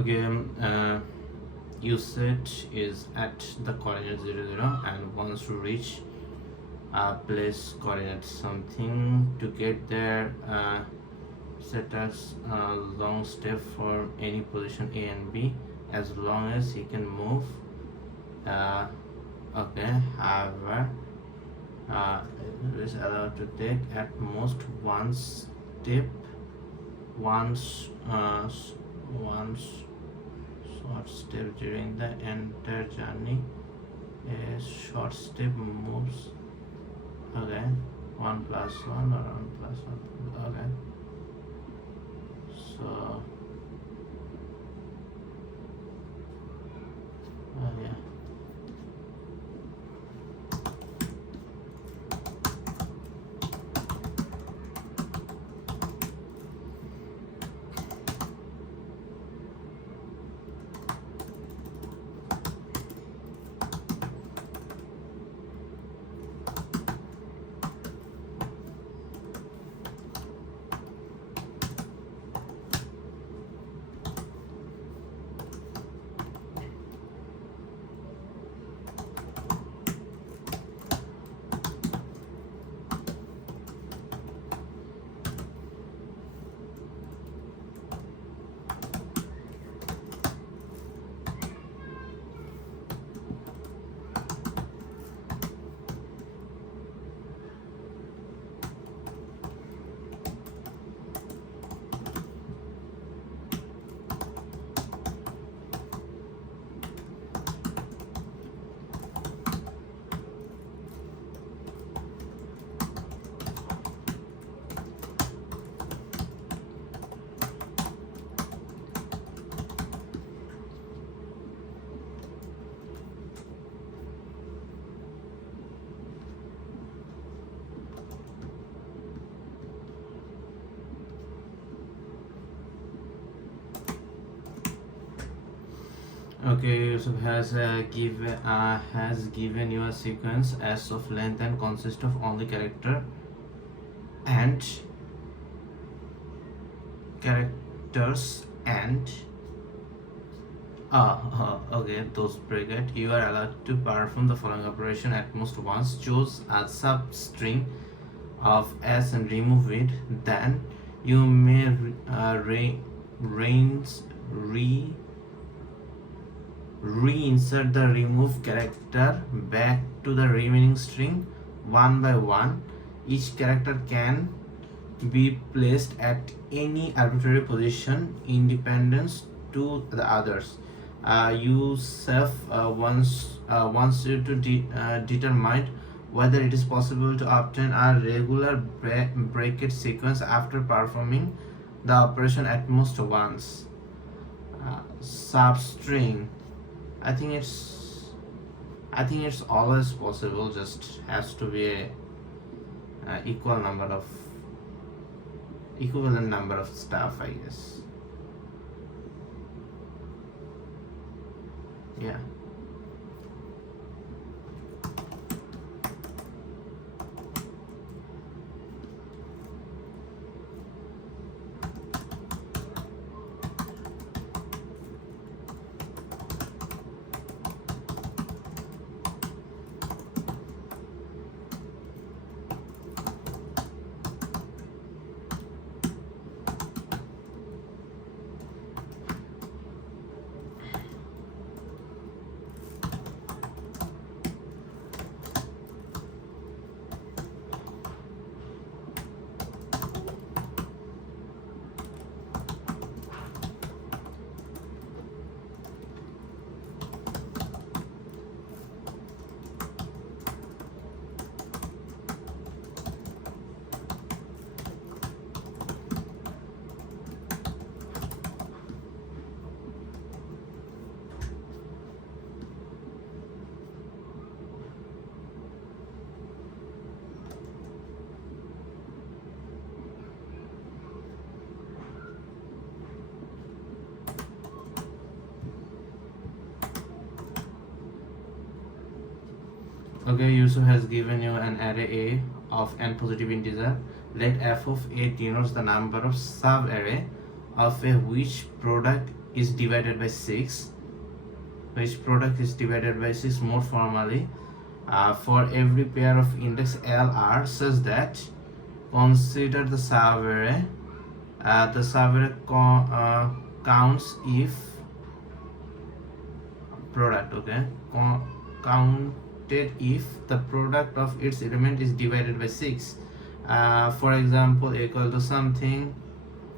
Okay, usage is at the coordinate 0 0 and wants to reach place coordinate something. To get there, set as a long step for any position A and B as long as he can move. Okay, however, it is allowed to take at most one step, one short step during the entire journey. A short step moves. Okay, 1 plus 1 or 1 plus 1. Okay, so yeah. Okay, Yusuf has given you a sequence as of length and consists of only and characters and okay, those bracket. You are allowed to perform the following operation at most once. Choose a substring of S and remove it. Then you may reinsert the removed character back to the remaining string one by one. Each character can be placed at any arbitrary position independent to the others. Yusuf wants you to determine whether it is possible to obtain a regular bracket sequence after performing the operation at most once. Substring. I think it's always possible. Just has to be a equivalent number of stuff, I guess. Yeah. Okay, Yusuf has given you an array A of n positive integer. Let f of A denotes the number of sub-array of a which product is divided by 6, which product is divided by 6 more formally, for every pair of index LR such that consider the subarray. The subarray counts if product, okay, counted if the product of its element is divided by 6. For example, equal to something.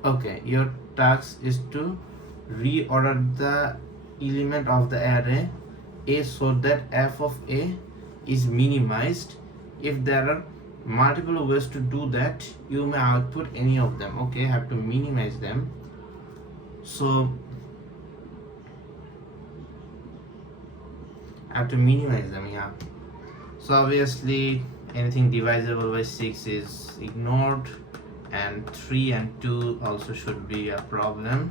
Okay, your task is to reorder the element of the array A so that f of A is minimized. If there are multiple ways to do that, you may output any of them. Okay, have to minimize them. So I have to minimize them, yeah. So obviously anything divisible by 6 is ignored, and 3 and 2 also should be a problem.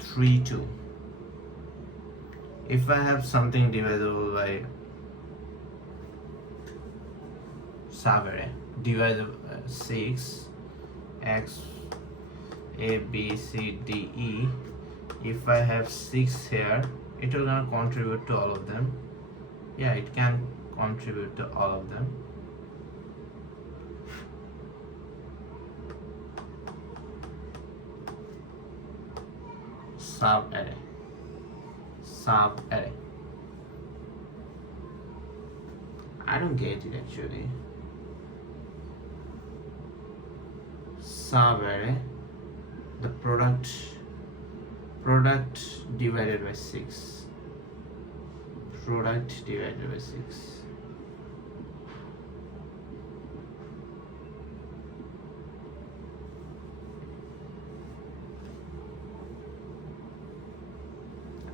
3, 2. If I have something divisible by subarray, divisible 6, x, a, b, c, d, e. If I have 6 here, it will not contribute to all of them. Yeah, it can contribute to all of them. Sub-array. I don't get it actually. Sub-array, the product divided by 6. Product divided by 6.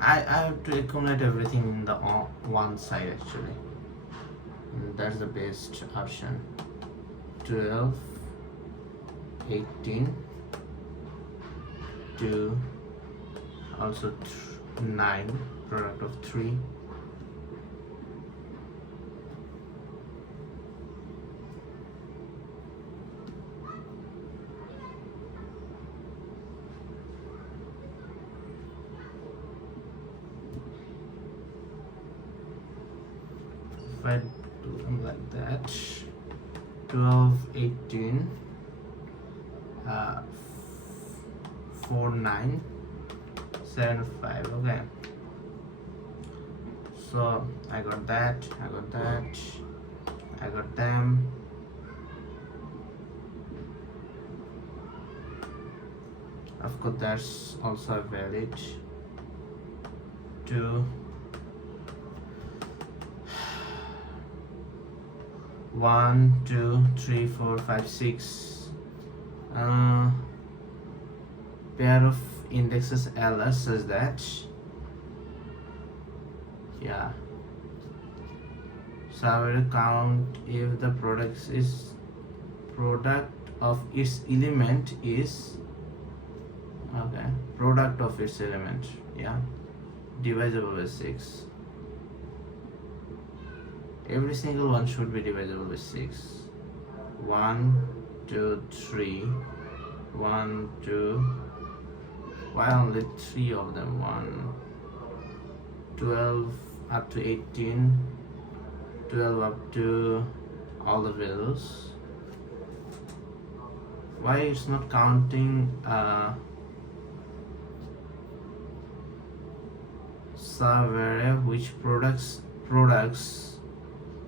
I have to accumulate everything in the one side actually. That's the best option. 12, 18, 2, also 9, product of 3. If I do them like that, 12, 18, 4, 9, 7, 5. Okay, so I got that, I got them. Of course, that's also valid. 2, 1, 2, 3, 4, 5, 6. Pair of indexes LS such that, yeah, so I will count if the product of its element is, okay, product of its element, yeah, divisible by 6. Every single one should be divisible by 6. 1, 2, 3, 1, 2. Why only 3 of them? 1, 12 up to 18, 12 up to all the values. Why it's not counting subarray which products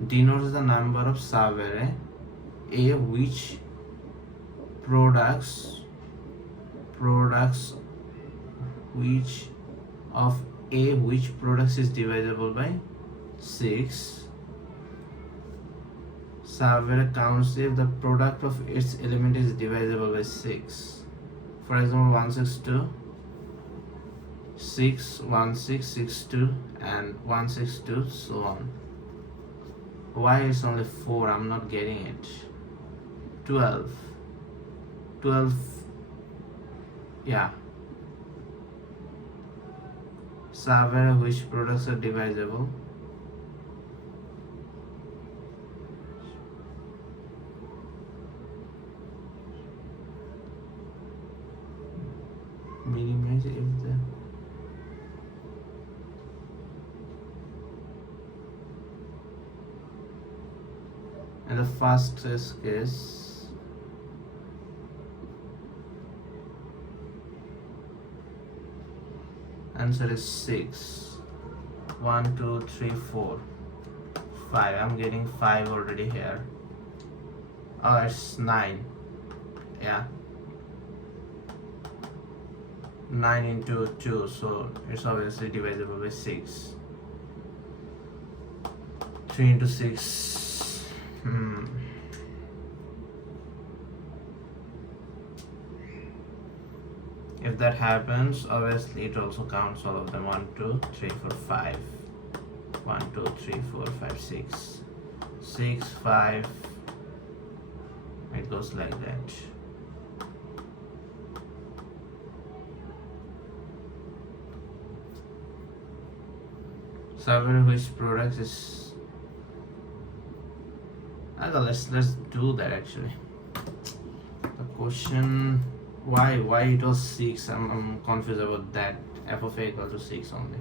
denotes the number of subarray A which products which of A which products is divisible by 6. Subarray counts if the product of its element is divisible by 6. For example, 162, 61662 and 162, so on. Why is only 4? I'm not getting it. 12, yeah. Subarray which products are divisible. In the first case, answer is 6. 1, 2, 3, 4, 5. I'm getting 5 already here. Oh, it's 9. Yeah. 9 into 2, so it's obviously divisible by 6. 3 into 6. If that happens, obviously it also counts all of them. 1, 2, 3, 4, 5. 1, 2, 3, 4, 5, 6. 6, 5. It goes like that. So which product is... let's do that actually. The question, why it was 6? I'm confused about that. F of a equal to 6 only.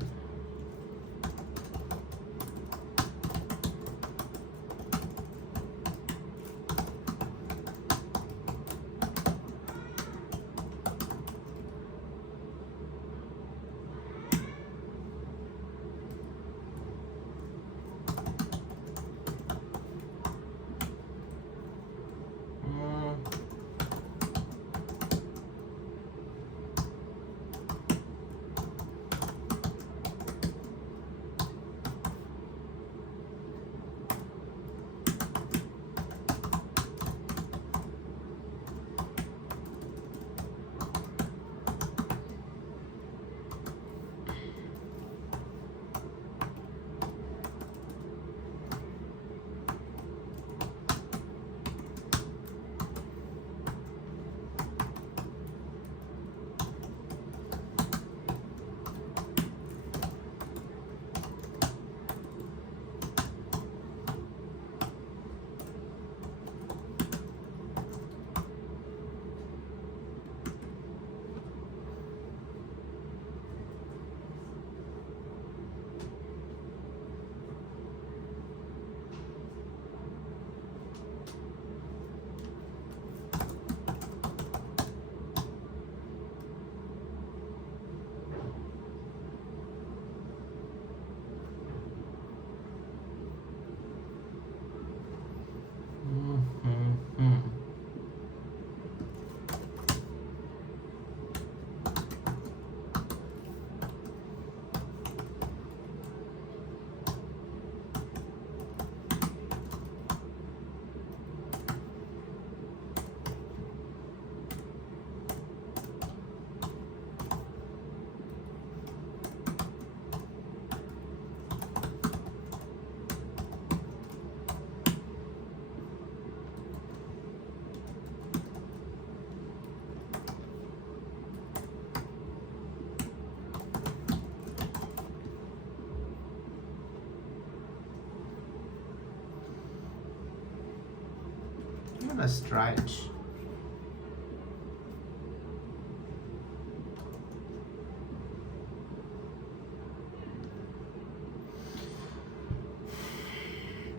Let's try it.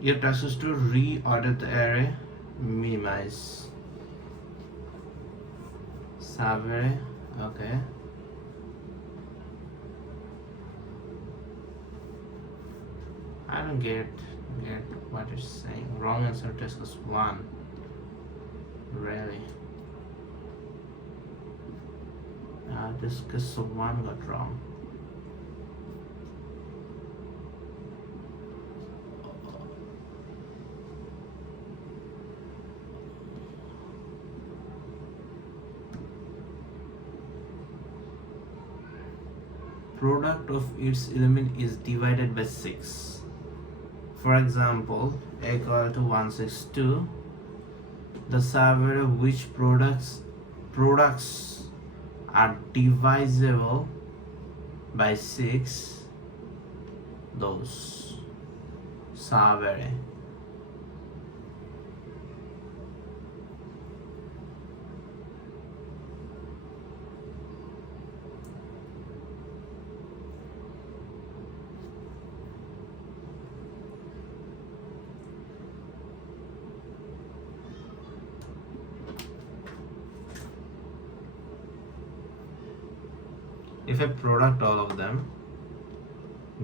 Your task is to reorder the array, minimize subarray. Okay. I don't get what it's saying. Wrong answer, task is 1. Really? This case of 1 got wrong. Product of its element is divided by 6. For example, equal to 162. The survey of which products are divisible by 6, those survey. I product all of them,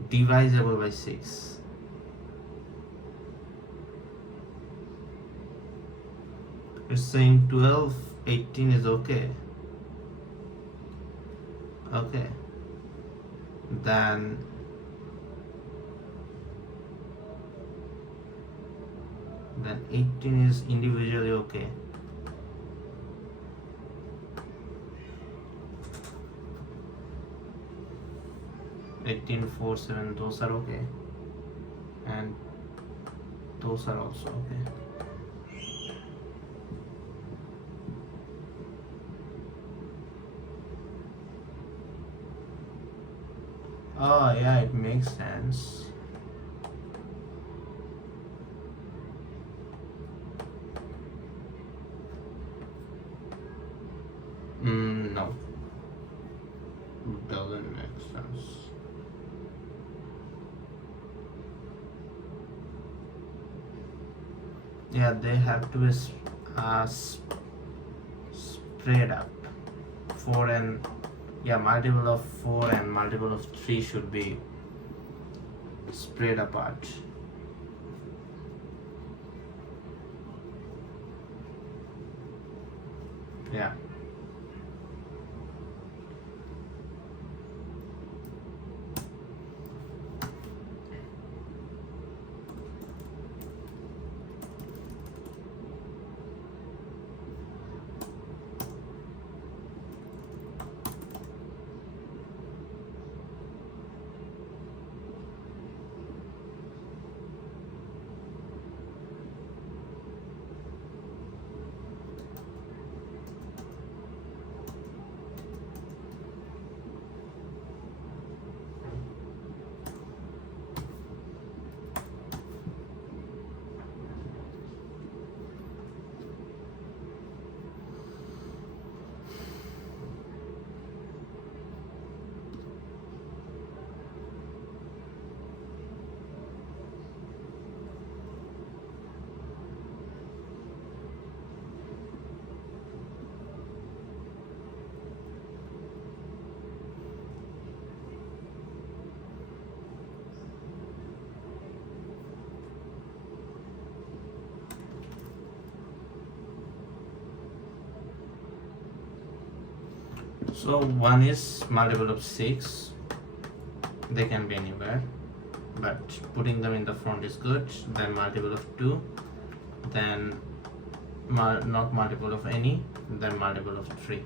divisible by 6. It's saying 12, 18 is okay. Okay. Then then 18 is individually okay. Eighteen, 4, 7, those are okay, and those are also okay. Oh yeah, it makes sense. No, doesn't make sense. Yeah, they have to be spread up. 4 and multiple of 4 and multiple of 3 should be spread apart. Yeah. So 1 is multiple of 6. They can be anywhere, but putting them in the front is good. Then multiple of 2, then not multiple of any, then multiple of 3.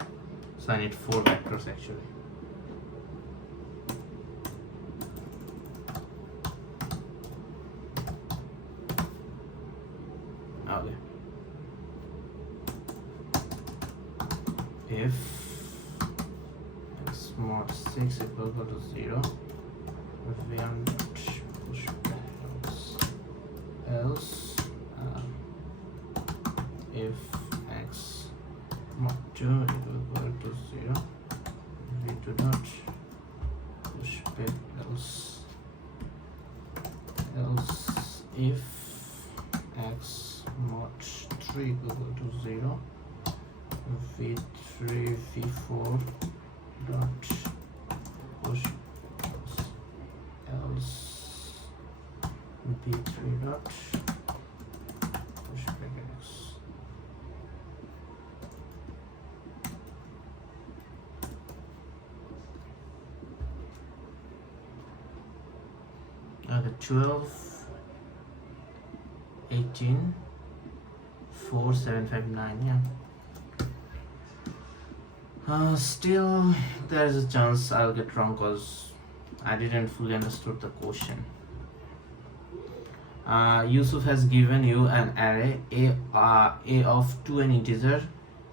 So I need 4 vectors actually. Okay. If x mod 6 equal to 0, we are not push back else if x mod 2 equal to 0, we do not push back else if x mod 3 equal to 0, v3 v4 dot push else v3 dot push back x. Okay, 12, 18, 4, 7, 5, 9, yeah. Still, there's a chance I'll get wrong because I didn't fully understood the question. Yusuf has given you an array a of 2 an integer.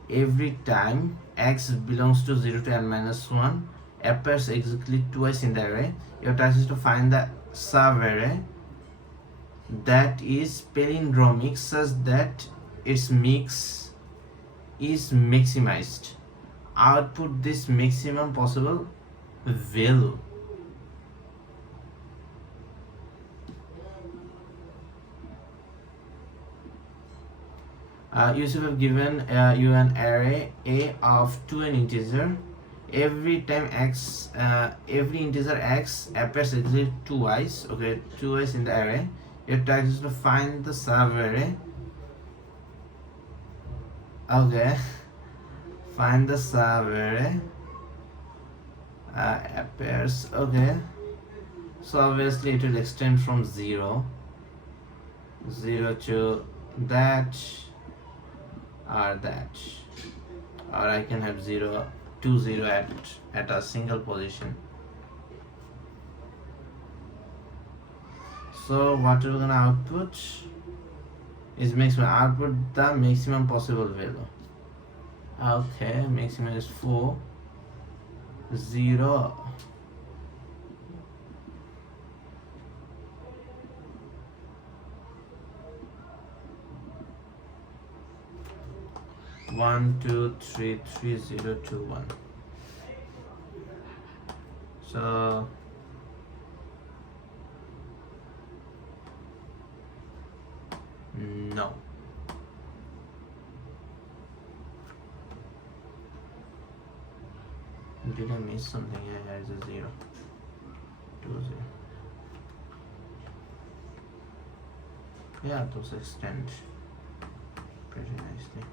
Every time x belongs to 0 to n minus 1 appears exactly twice in the array. Your task is to find the sub-array that is palindromic such that its mix is maximized. Output this maximum possible value. Yusuf have given you an array a of 2 an integer. every time x, every integer x appears exactly twice, okay, twice in the array, your task is to find the sub array, okay, find the sub array appears, okay, so obviously it will extend from 0 to that or that, or I can have 0 2 0 at a single position. So what we're gonna output is output the maximum possible value. Okay, maximum is 4 0 1 2 3 3 0 2 1. So no. Did I miss something? Yeah, it's a 0 2 0. Yeah, those extend pretty nicely.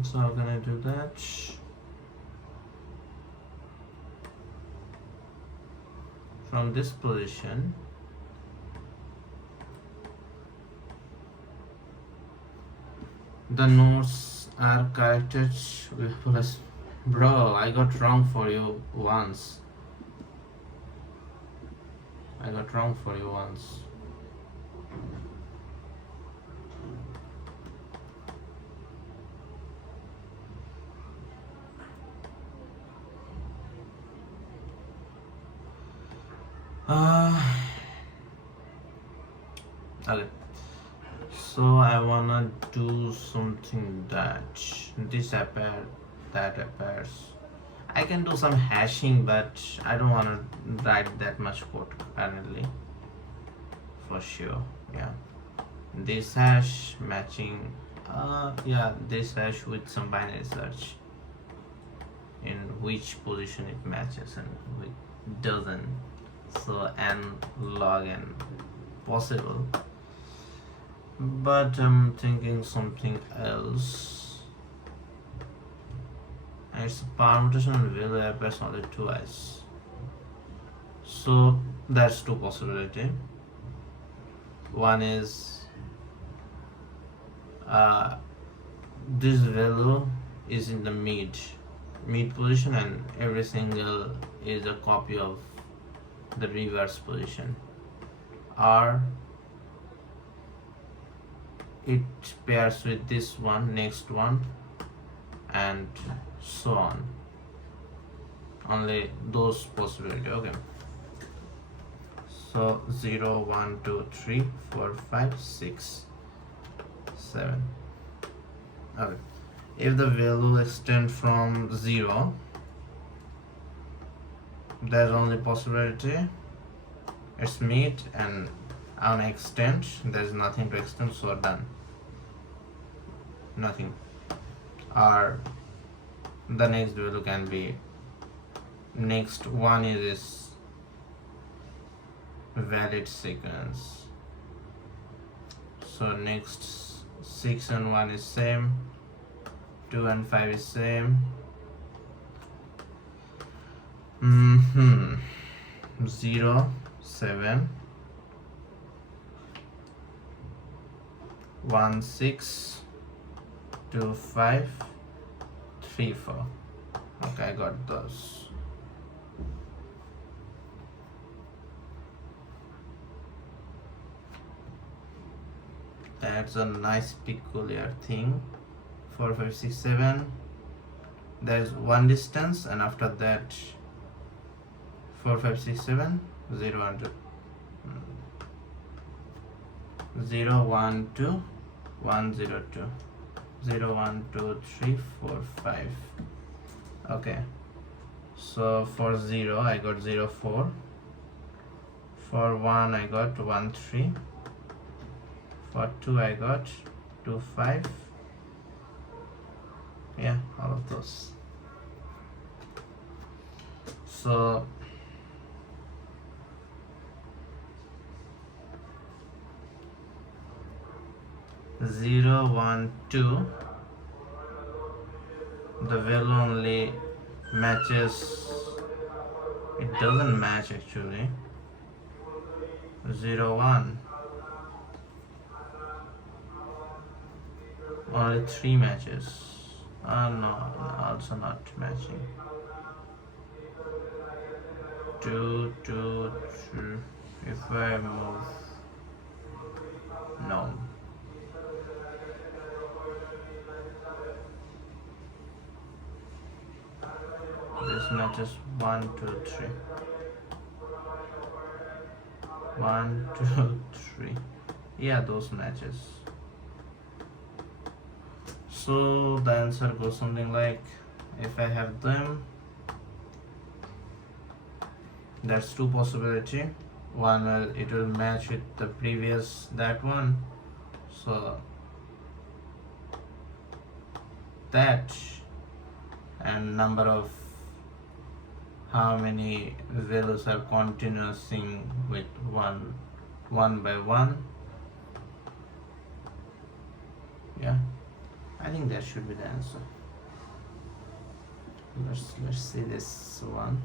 So how can I do that? From this position, the nodes are corrected with plus. Bro, I got wrong for you once. Okay, so I wanna do something that this appear, that appears. I can do some hashing, but I don't wanna write that much code currently. For sure, yeah. This hash matching, yeah, this hash with some binary search in which position it matches and which doesn't. So n log n possible, but I'm thinking something else. And it's permutation and value appears only twice. So that's two possibility. One is this value is in the mid position and every single is a copy of the reverse position, or it pairs with this one, next one, and so on. Only those possibility. Okay, so 0 1 2 3 4 5 6 7. Okay, if the value extend from 0, there's only possibility it's mid, and on extend there's nothing to extend, so done, nothing. Or the next value can be, next one is valid sequence, so next 6 and 1 is same, 2 and 5 is same. 0 7 1 6 2 5 3 4. Okay, I got those. That's a nice peculiar thing. 4 5 6 7, there's one distance, and after that 4 5 6 7 0 1 2 0 1 2 1 0 2 0 1 2 3 4 5. Okay, so for 0 I got 0 4, for 1 I got 1 3, For 2 I got 2 5. Yeah, all of those. So 0 1 2, the value only matches, it doesn't match actually. 0 1, only 3 matches. No, also not matching. 2 2 3. If I move, no. This matches 1 2 3. 1 2 3. Yeah, those matches. So the answer goes something like, if I have them, there's two possibility. One, it will match with the previous that one, so that, and number of how many values are continuousing with one by one. Yeah, I think that should be the answer. Let's see this one.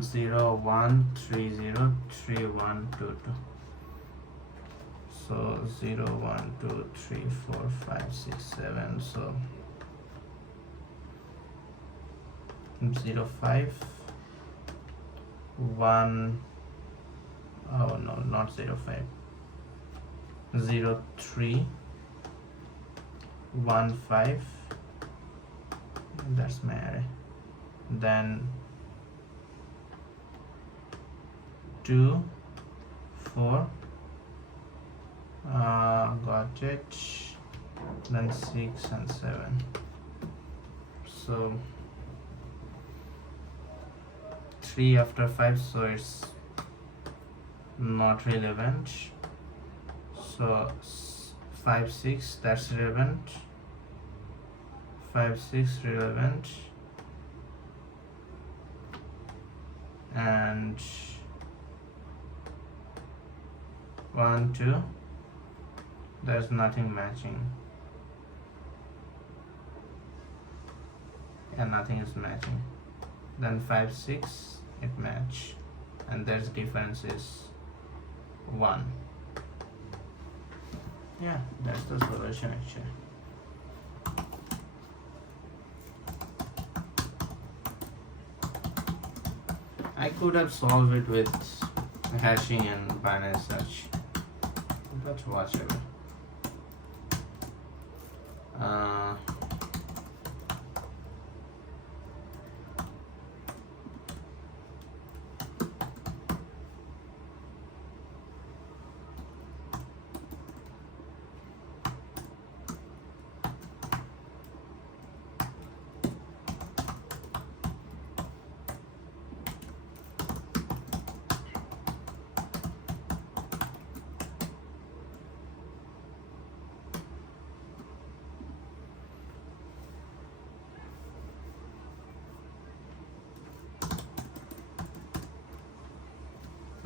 0 1 3 0 3 1 2 2. So 0 1 2 3 4 5 6 7. So 0 5 1. Oh no, not 0 5. 0 3 1 5. That's my array. Then 2 4, got it. Then 6 and 7. So 3 after 5, so it's not relevant. So 5 6, that's relevant. 5 6 relevant. And 1 2, there's nothing matching. And nothing is matching. Then 5 6, it match, and there's difference is 1. Yeah, that's the solution actually. I could have solved it with hashing and binary search, but whatever.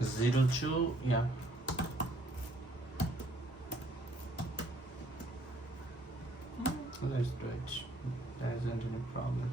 Zero 2, yeah. Let's do it. There isn't any problem.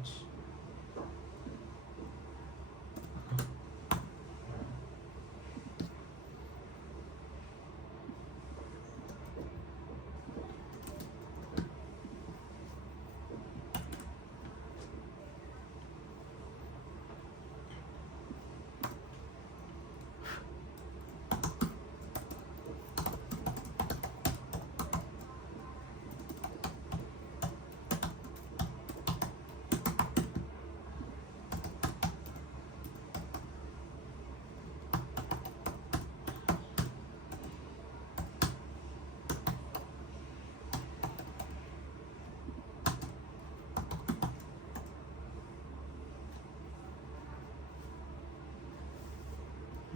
minutes.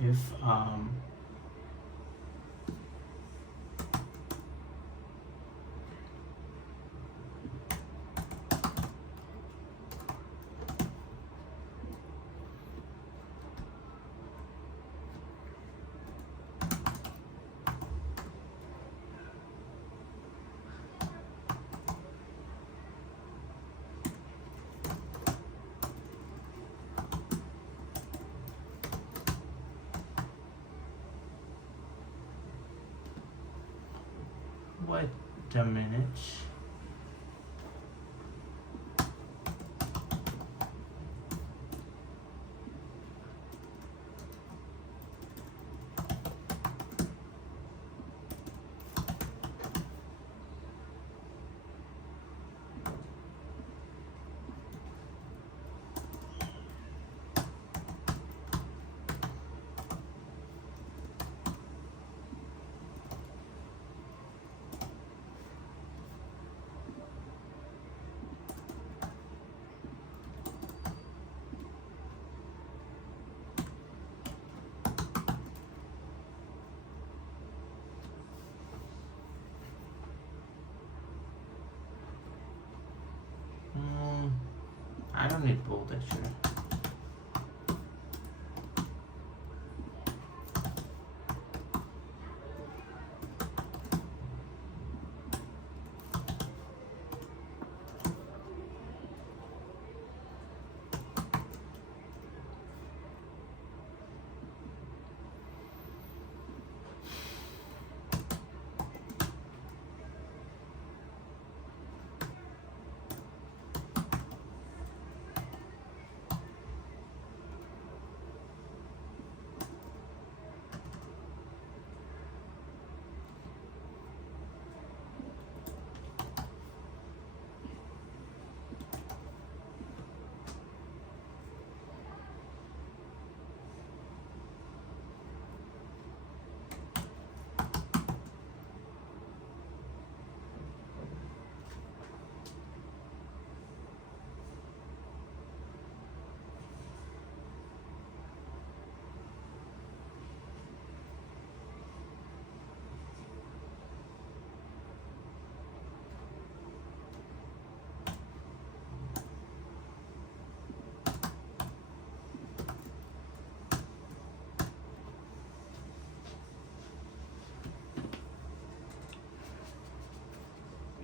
If wait a minute. I don't need both actually.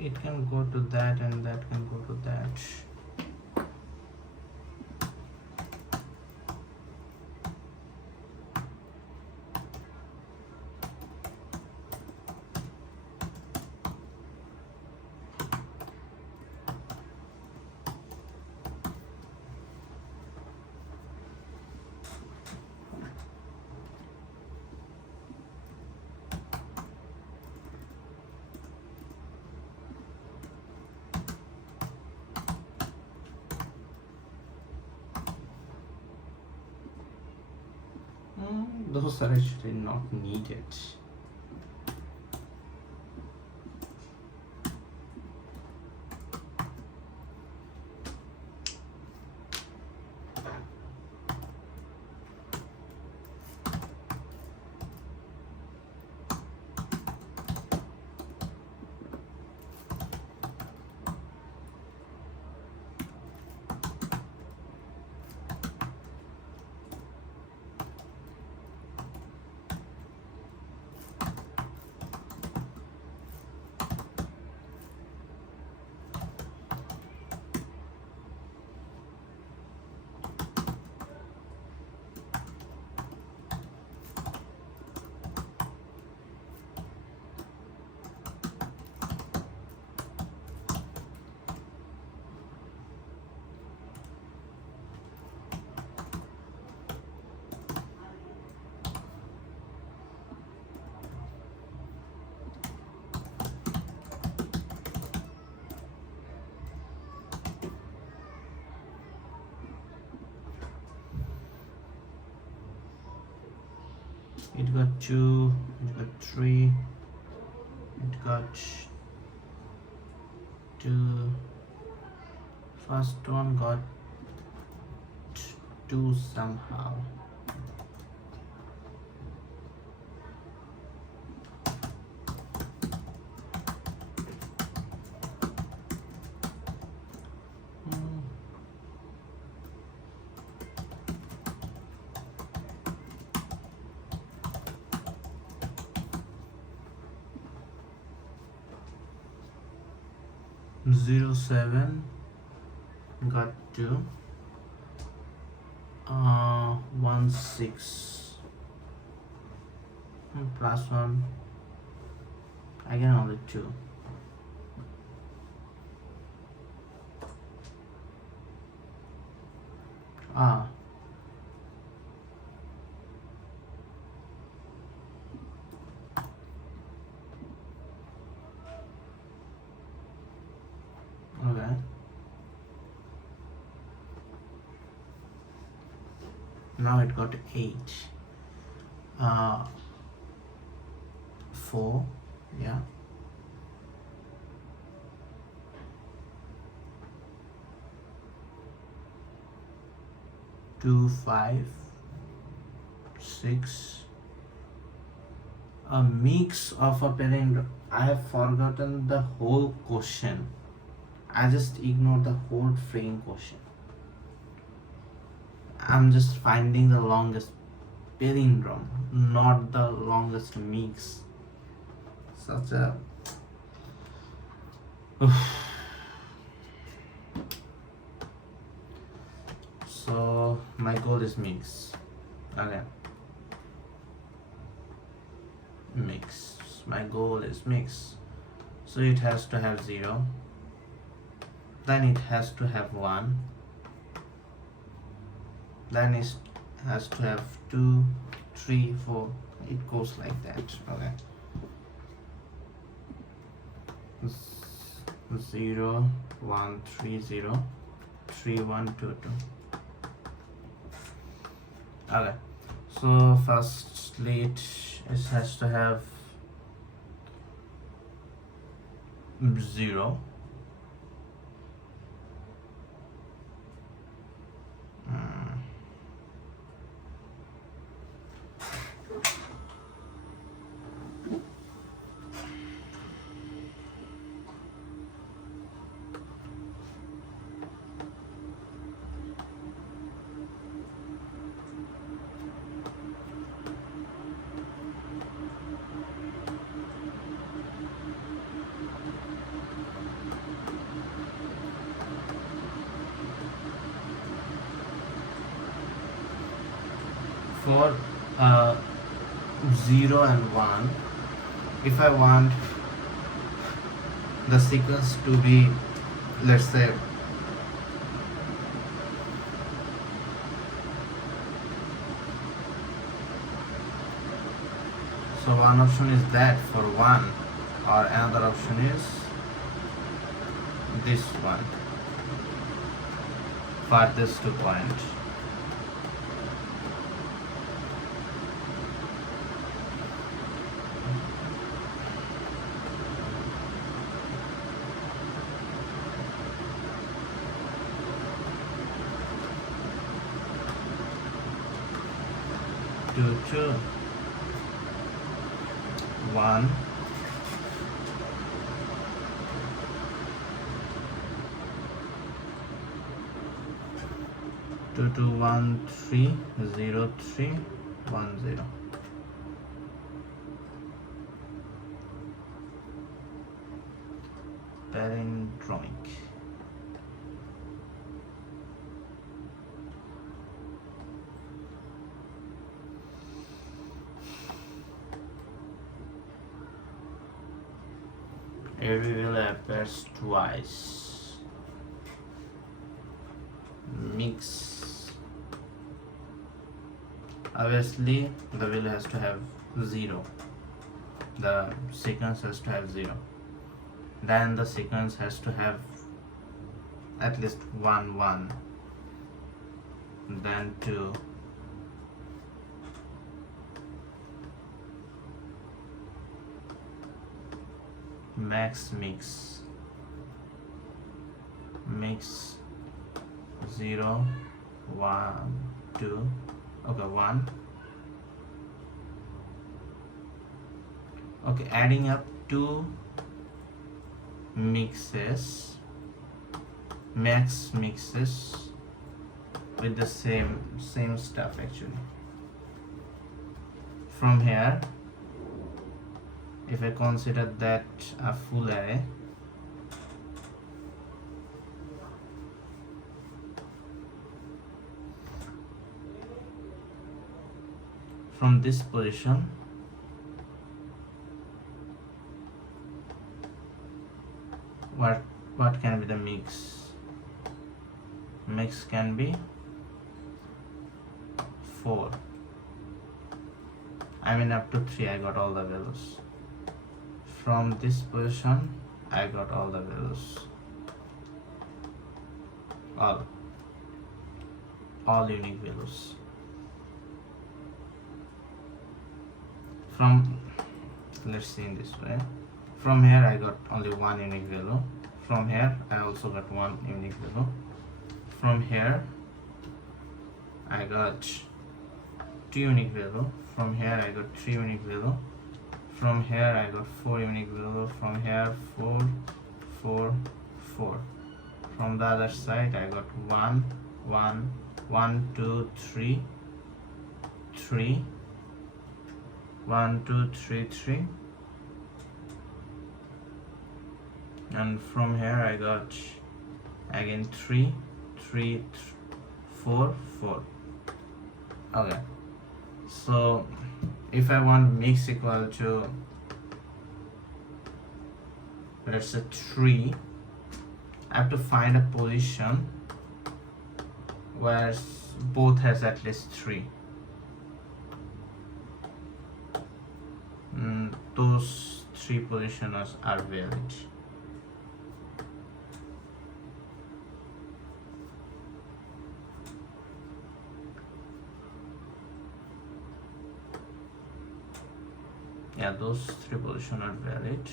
It can go to that and that can go to that. Those are actually not needed. it got 2, it got 3, it got 2, first one got 2 somehow. Hmm. 0, 7 got 2, 1, 6, plus 1, again only 2. Okay. Now it got 8, 4, yeah, 2, 5, 6, a mix of a parent. I have forgotten the whole question. I just ignored the whole freaking question. I'm just finding the longest palindrome, not the longest mix. Such a so my goal is mix. Okay. Mix. My goal is mix. So it has to have 0. Then it has to have 1. Then it has to have 2, 3, 4. It goes like that. Okay. 0, 1, 3, 0, 3, 1, 2, 2. Okay. So firstly it has to have 0. For 0 and 1, if I want the sequence to be, let's say, so one option is that for 1, or another option is this one, farthest to point. Two, 1, 2, 2, 1, 3, 0, 3, 1, 0. Palindromic. Every wheel appears twice. Mix. Obviously, the wheel has to have 0. The sequence has to have 0. Then the sequence has to have at least 1, 1. Then 2. max mix 0 1 2, okay, 1, okay, adding up two mixes, max mixes with the same stuff actually. From here, if I consider that a full array, from this position, what can be the mix? Mix can be 4. I mean up to 3 I got all the values. From this position I got all the values. All unique values. From, let's see in this way, from here I got only one unique value. From here I also got one unique value. From here I got 2 unique value. From here I got 3 unique value. From here I got 4 unique value. From here 4 4 4. From the other side I got 1 1 1 2 3 3 1 2 3 3. And from here I got again 3 3 4 4. Okay, so if I want mix equal to, let's say 3, I have to find a position where both has at least 3. Those 3 positions are valid. Yeah, those 3 positions are valid.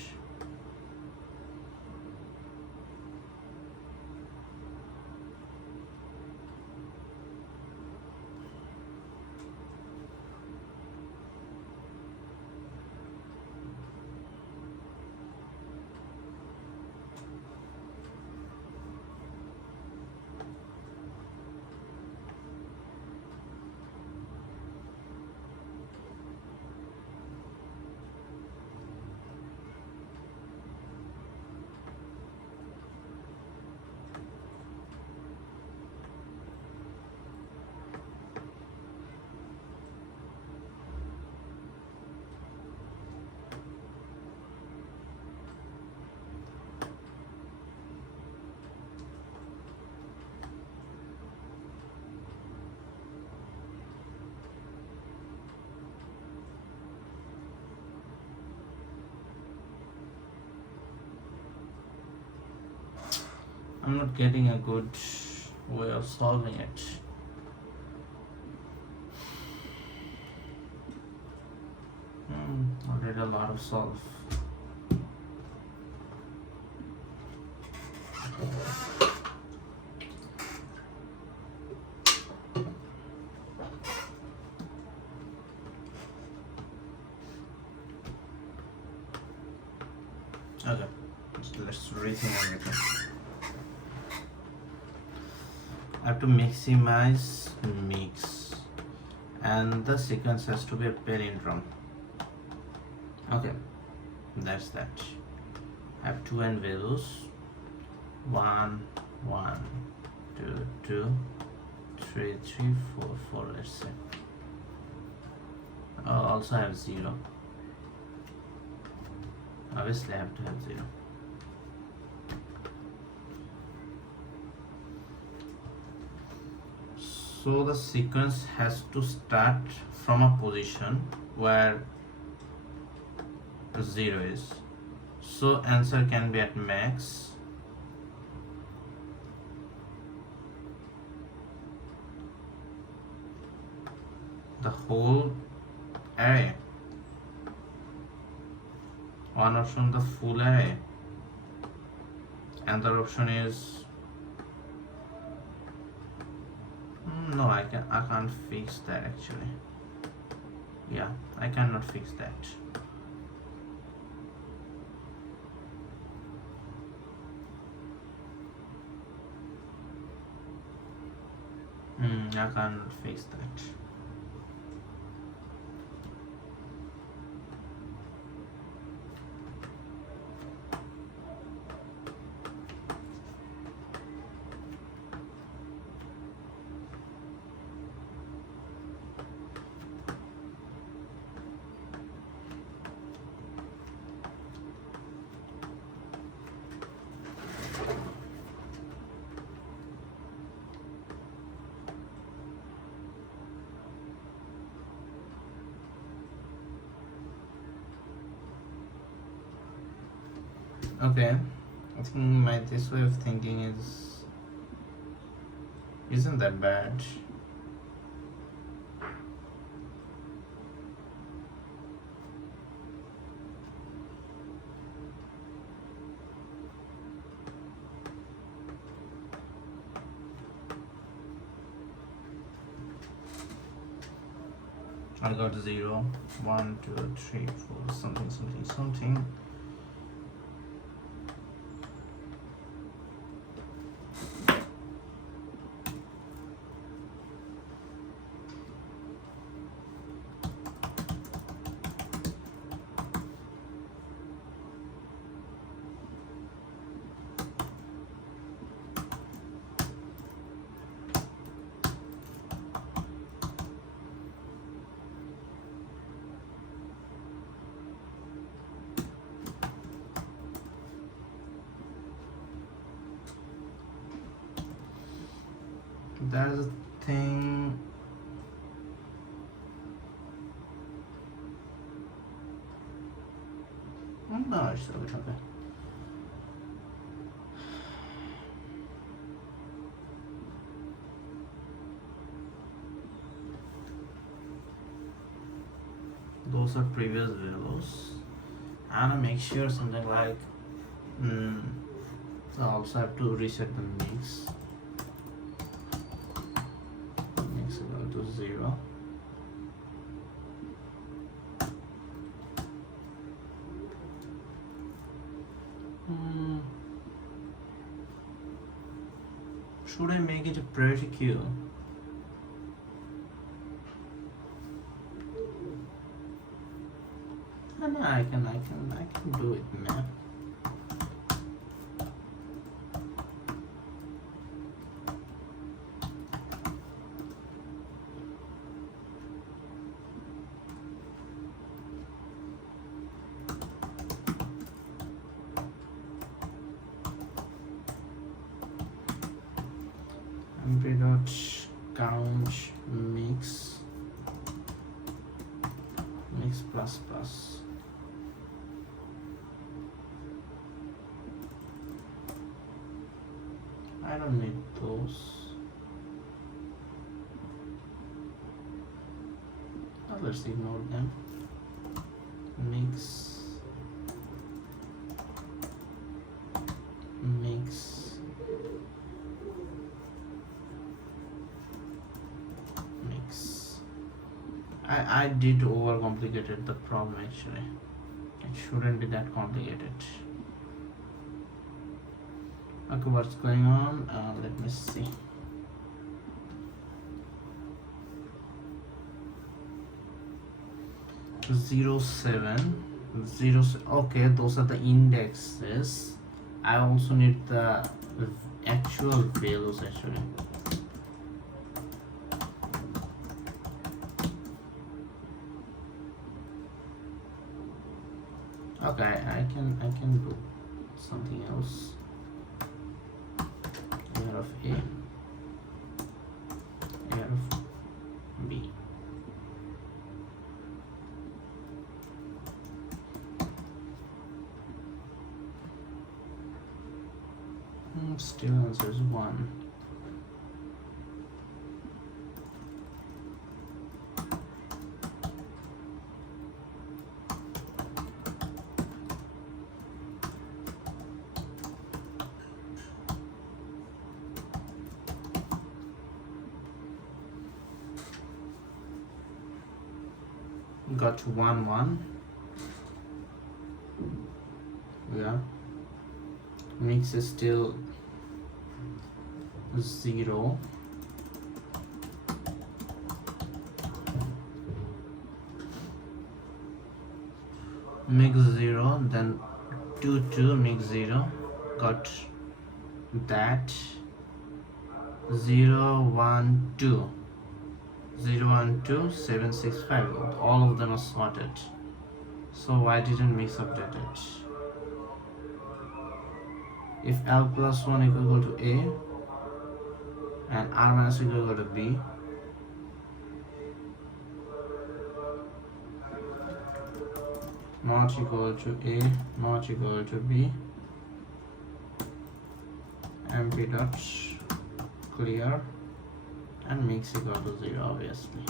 I'm not getting a good way of solving it. Already a lot of solve. Okay, so let's rethink everything. I have to maximize mix, and the sequence has to be a palindrome. Okay, that's that. I have 2 n values, 1 1 2 2 3 3 4 4, let's say. Also I have 0. Obviously I have to have 0. So the sequence has to start from a position where 0 is. So answer can be at max. The whole array, One option the full array, another option is no, I can't fix that actually. Yeah, I cannot fix that. I cannot fix that. Okay, I think this way of thinking isn't that bad. I got 0, 1, 2, 3, 4, something. That's the thing. No, it's okay. Those are previous values. And I make sure something like I also have to reset the mix equal to 0. Should I make it a priority queue? No, I can do it, man. Dot count mix plus plus. I don't need those. Let's ignore them. Mix I did overcomplicated the problem actually. It shouldn't be that complicated. Okay, what's going on? Let me see. Zero seven. Okay, those are the indexes. I also need the actual values actually. Okay, I can do something else. Layer of A, layer of B. Still answers 1. got 1 1. Yeah, mix is still 0. Mix 0, then 2 2, mix 0, got that. 0 1 2, 0 1 2, 7 6 5, all of them are sorted. So why didn't mix updated? If L plus 1 equal to A and R minus equal to B, not equal to A, not equal to B, MP dot clear and mix equal to 0, obviously.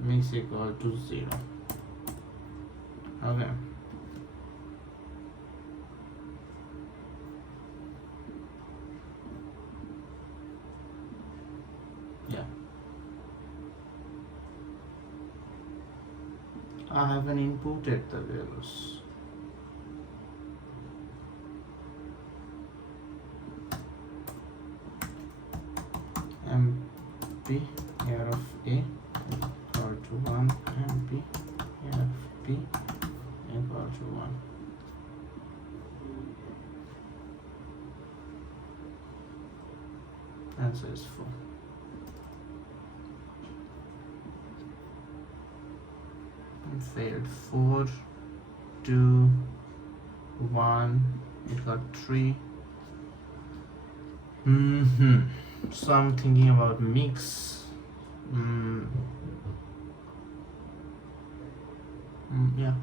Mix equal to 0. Okay. Yeah. I haven't inputted the values. MP here of A equal to 1, MP here of B equal to 1. Answer is 4. Failed. 4 2 1, it got 3. So I'm thinking about mix. Yeah,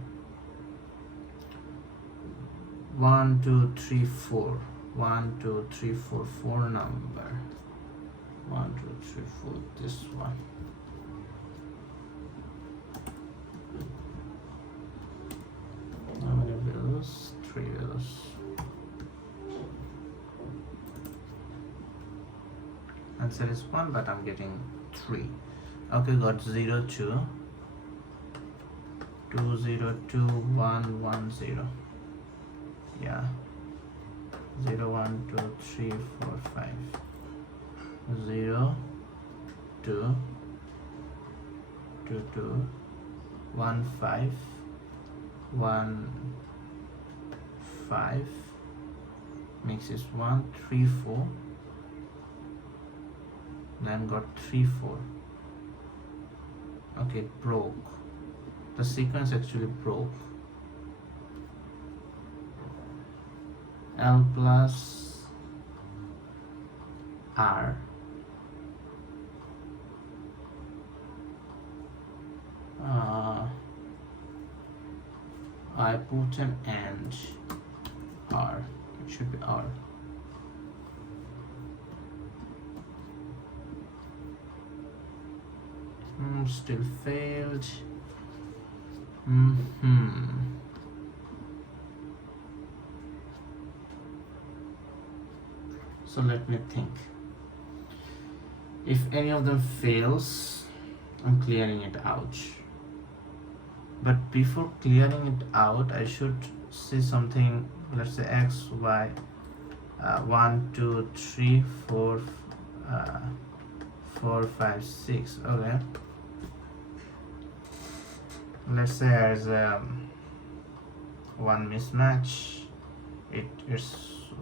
1 2 3 4, 1 2 3 4, 4 number, 1 2 3 4, this one. How many values? 3 values. Answer is 1, but I'm getting 3. Okay, got 0 2 2 0 2 1 1 0. Yeah, 0 1 2 3 4 5, 0 2 2 2 1 5 1 5, mix is 1 3 4, then got 3 4. Okay, it broke. The sequence actually broke. L plus R I put an and R. It should be R. Still failed. So let me think. If any of them fails, I'm clearing it out. But before clearing it out, I should see something. Let's say X, Y, 1, 2, 3, 4, 4, 5, 6. Okay. Let's say there's one mismatch. It is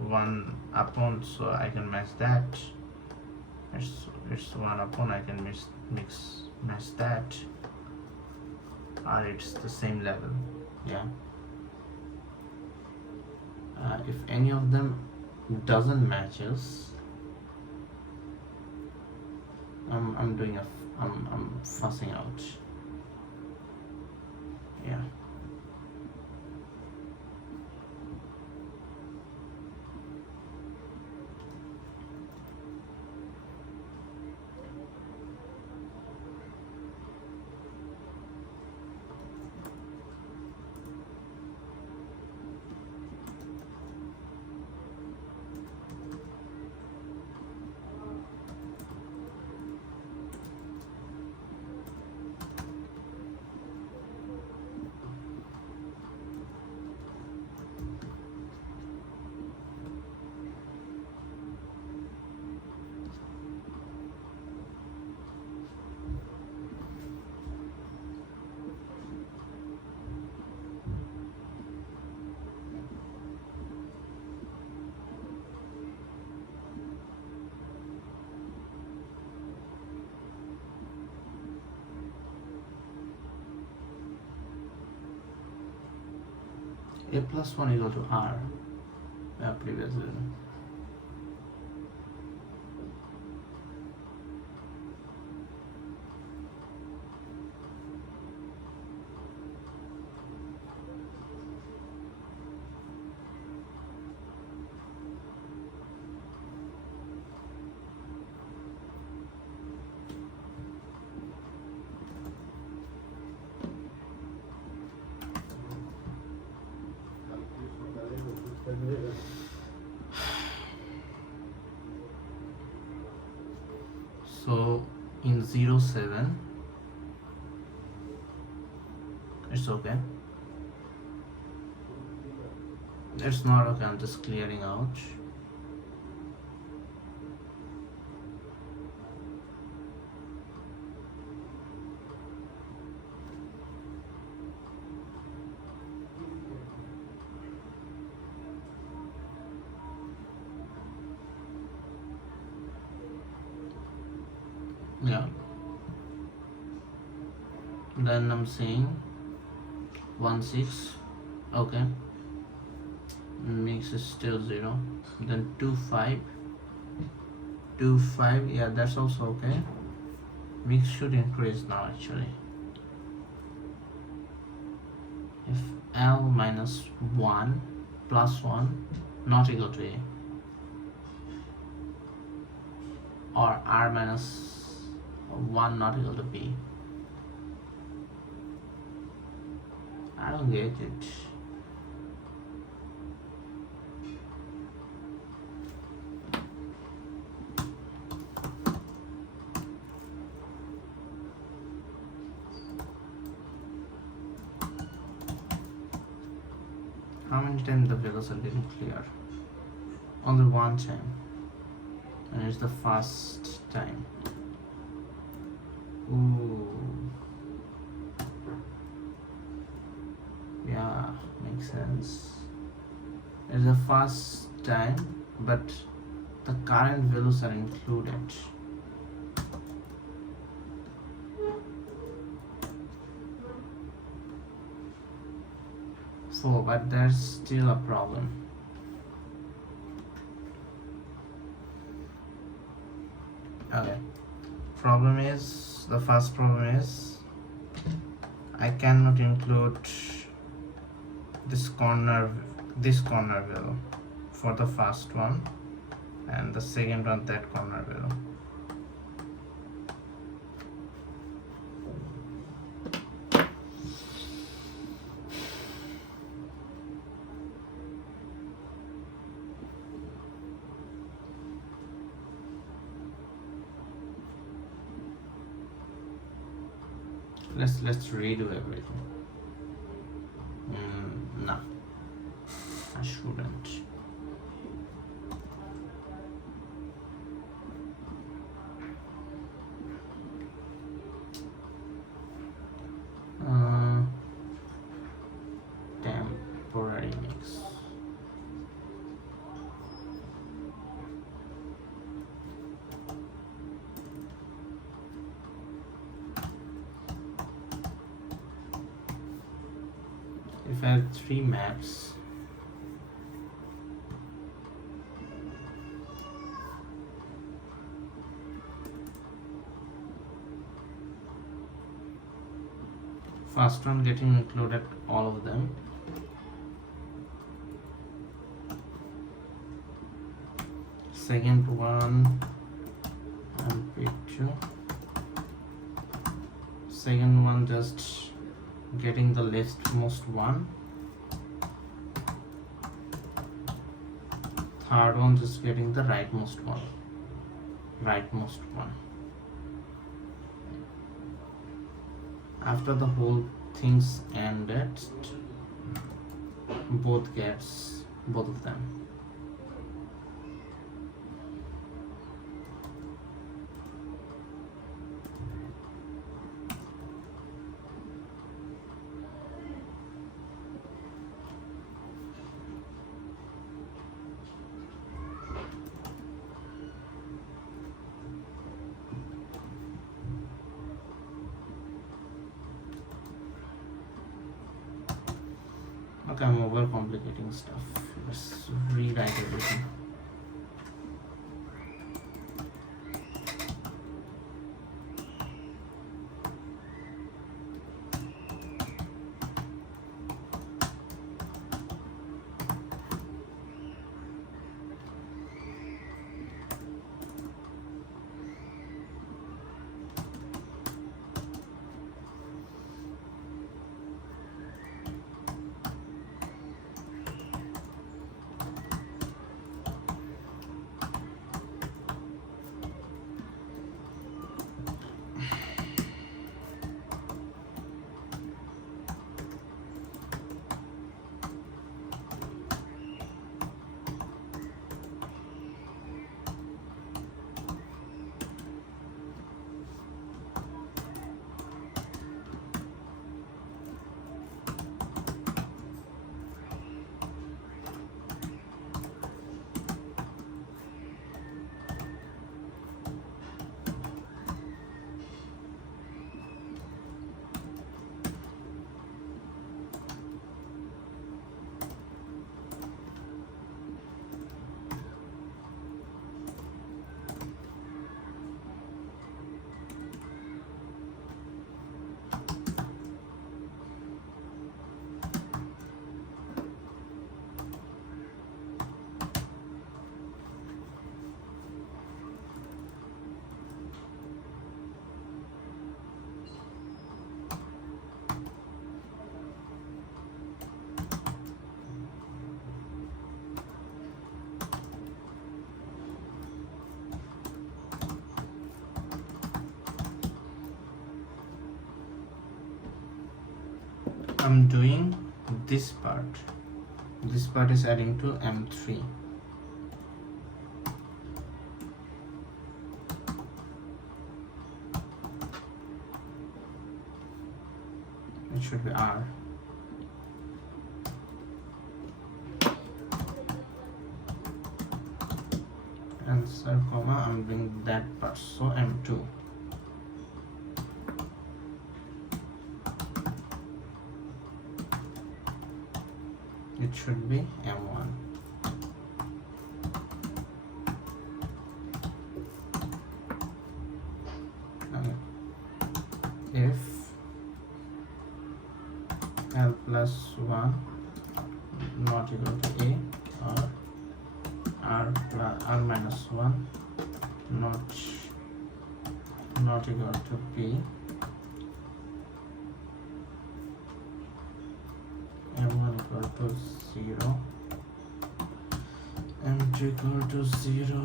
1 upon, so I can match that. It's 1 upon, I can match that. Or it's the same level. Yeah. If any of them doesn't matches, I'm fussing out. Yeah. A plus 1 equal to R. Previously. So in 07 it's okay, it's not okay, I'm just clearing out. Yeah, then I'm saying 1 6, okay, mix is still 0, then 2 5, 2 5, yeah, that's also okay. Mix should increase now actually. If L minus 1 plus 1 not equal to A, or R minus 1 not equal to B. I don't get it. How many times the values are getting clear? Only one time, and it's the first time. Ooh, yeah, makes sense. It's the first time, but the current values are included. So, but there's still a problem. Okay, the first problem is I cannot include this corner value for the first one, and the second one that corner value. Let's redo everything. No, I shouldn't. Temporary mix. If I have 3 maps, first one getting included all of them, second one and picture, second one just getting the leftmost one, third one just getting the rightmost one. After the whole things ended, both of them. Okay, I'm over complicating stuff. Let's rewrite everything. I'm doing this part. This part is adding to M3. It should be R. Answer, comma, I'm doing that part, so M2. It should be M1. And if L plus 1 not equal to A, or R minus 1 not equal to P, M1 equal to 0, M2 equal to 0,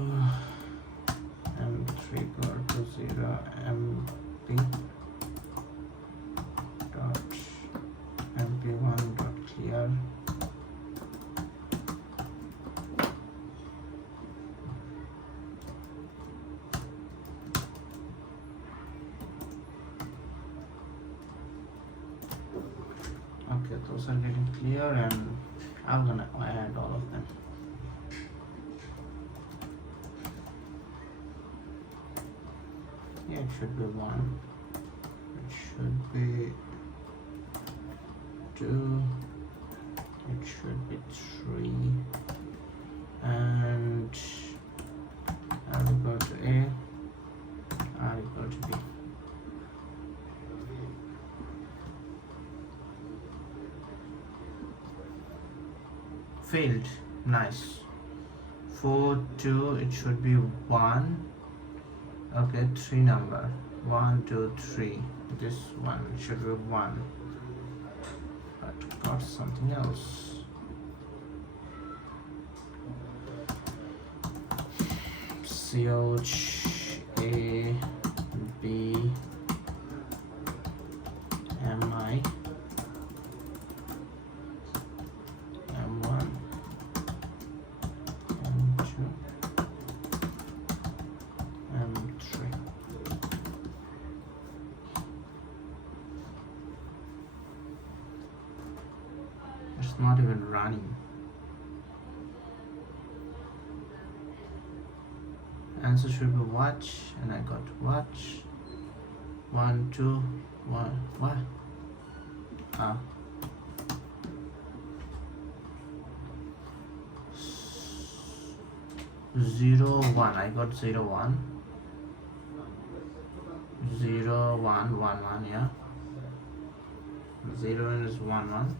M3 equal to 0, MP dot MP1 dot clear. Okay, those are getting clear, and I'm gonna add all of them. Yeah, it should be 1. It should be 2. It should be 3. And R equal to A, R equal to B. Failed. Nice. 4, 2, it should be 1. Okay, 3 number. 1, 2, 3. This one should be 1. But got something else. CH A B MI M1 M2 M3. It's not even running. Answer should be watch, and I got watch. 1, 2, 1. What? 0 1. I got 0 1. 0 1 1 1. Yeah, 0 is 1 1.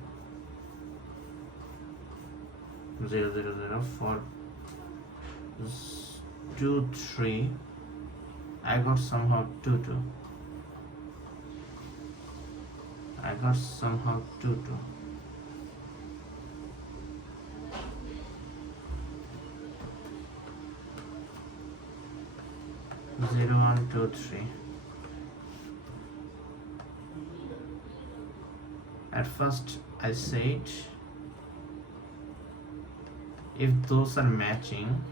0 0 0 4 2 3. I got somehow 2 2. I got somehow 2 2. 0 1 2 3. At first I said if those are matching,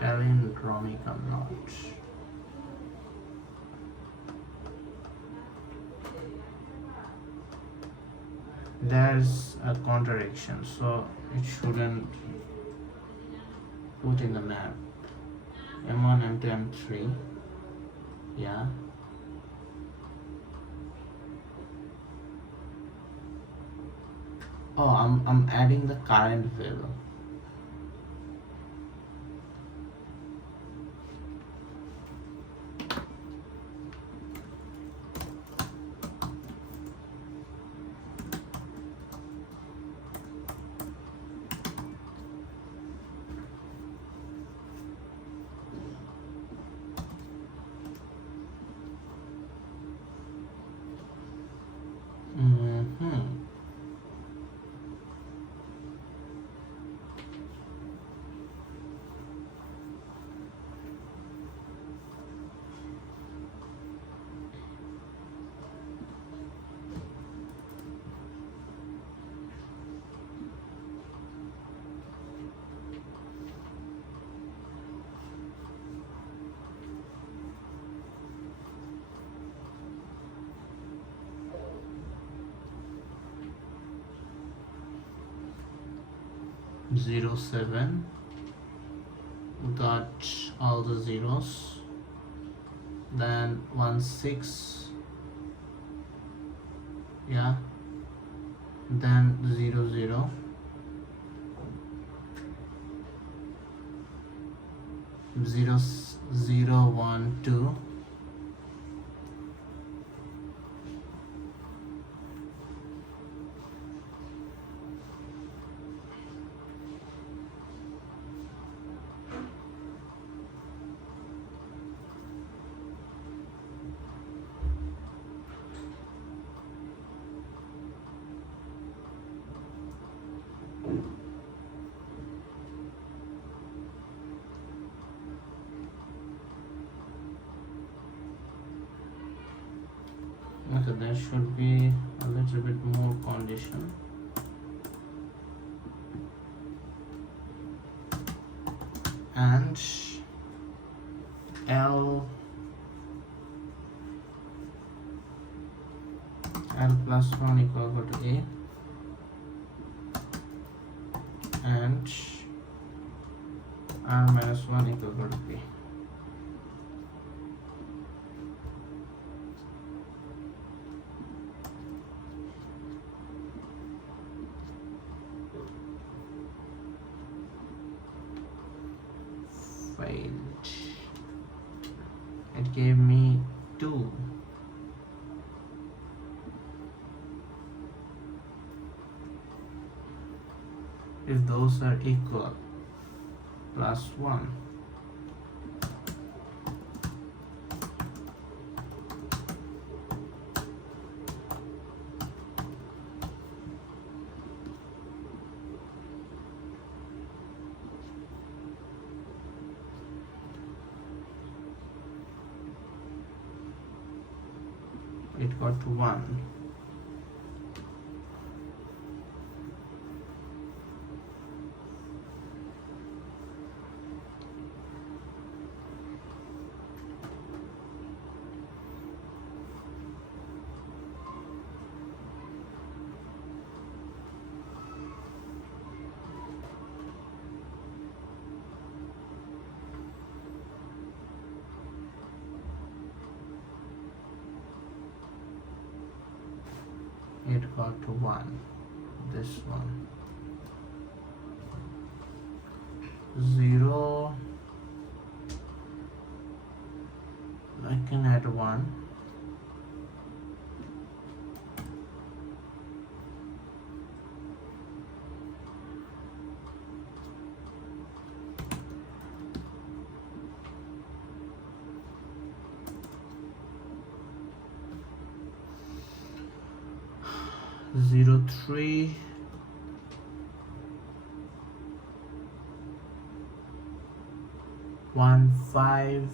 palindromic or not. There's a contradiction, so it shouldn't put in the map. M1 M2 M3. Yeah, oh, I'm adding the current value. Mm-hmm. Zero 7 got all the zeros, then 1 6, yeah, then 0 0, 0 0 1 2, okay, there should be a little bit more condition. And L plus 1 equal to A, and R minus 1 equal to B. Failed. It gave me 2. If those are equal, plus 1. It got 1. it got to 1. This one 0. I can add 1. Zero 3. One 5.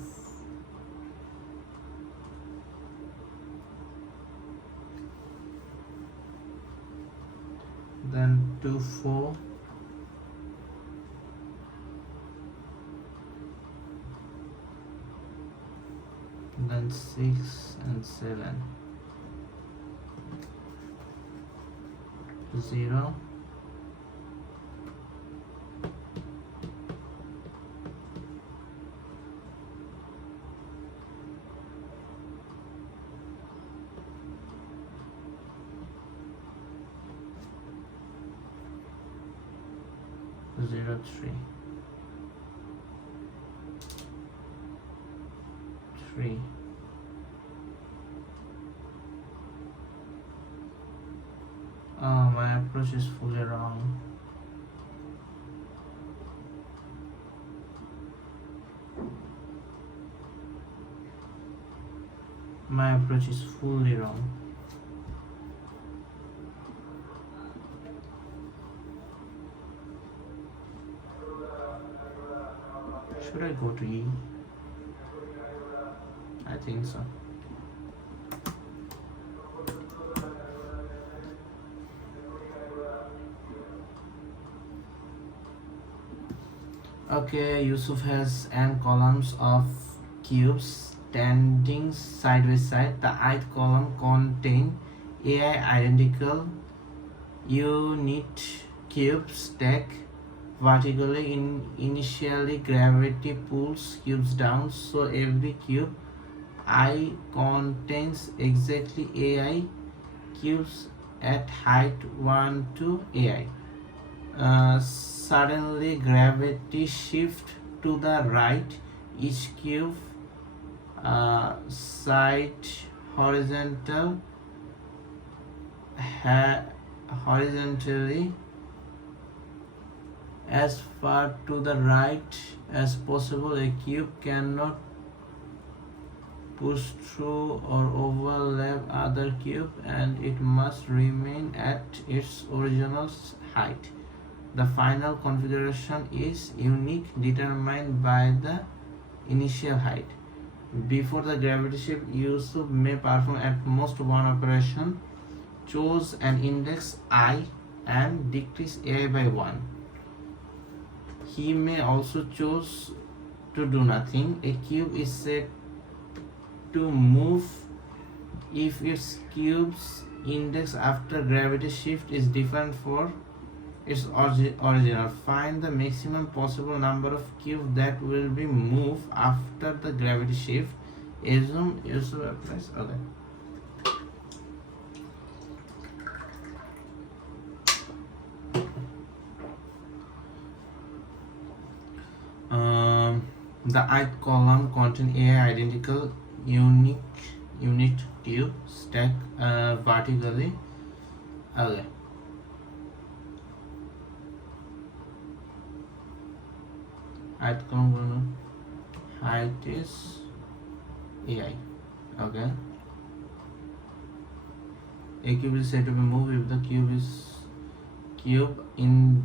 Then 2 4. Then 6 and 7. 0. Zero 3. 3. Oh, my approach is fully wrong. My approach is fully wrong. Should I go to E? I think so. Okay, Yusuf has n columns of cubes standing side by side. The ith column contains AI identical unit cubes stacked vertically. Initially, gravity pulls cubes down, so every cube I contains exactly AI cubes at height 1 to AI. Suddenly, gravity shifts to the right. Each cube side horizontally as far to the right as possible. A cube cannot push through or overlap other cube, and it must remain at its original height. The final configuration is unique, determined by the initial height. Before the gravity shift, Yusuf may perform at most one operation: choose an index I and decrease AI by 1. He may also choose to do nothing. A cube is said to move if its cube's index after gravity shift is different for its original. Find the maximum possible number of cubes that will be moved after the gravity shift. Assume Yusuf applies. Okay. The ith column contains AI identical unit cube stacked vertically. Okay. Ith column height is AI. Okay. A cube is said to be moved if the cube in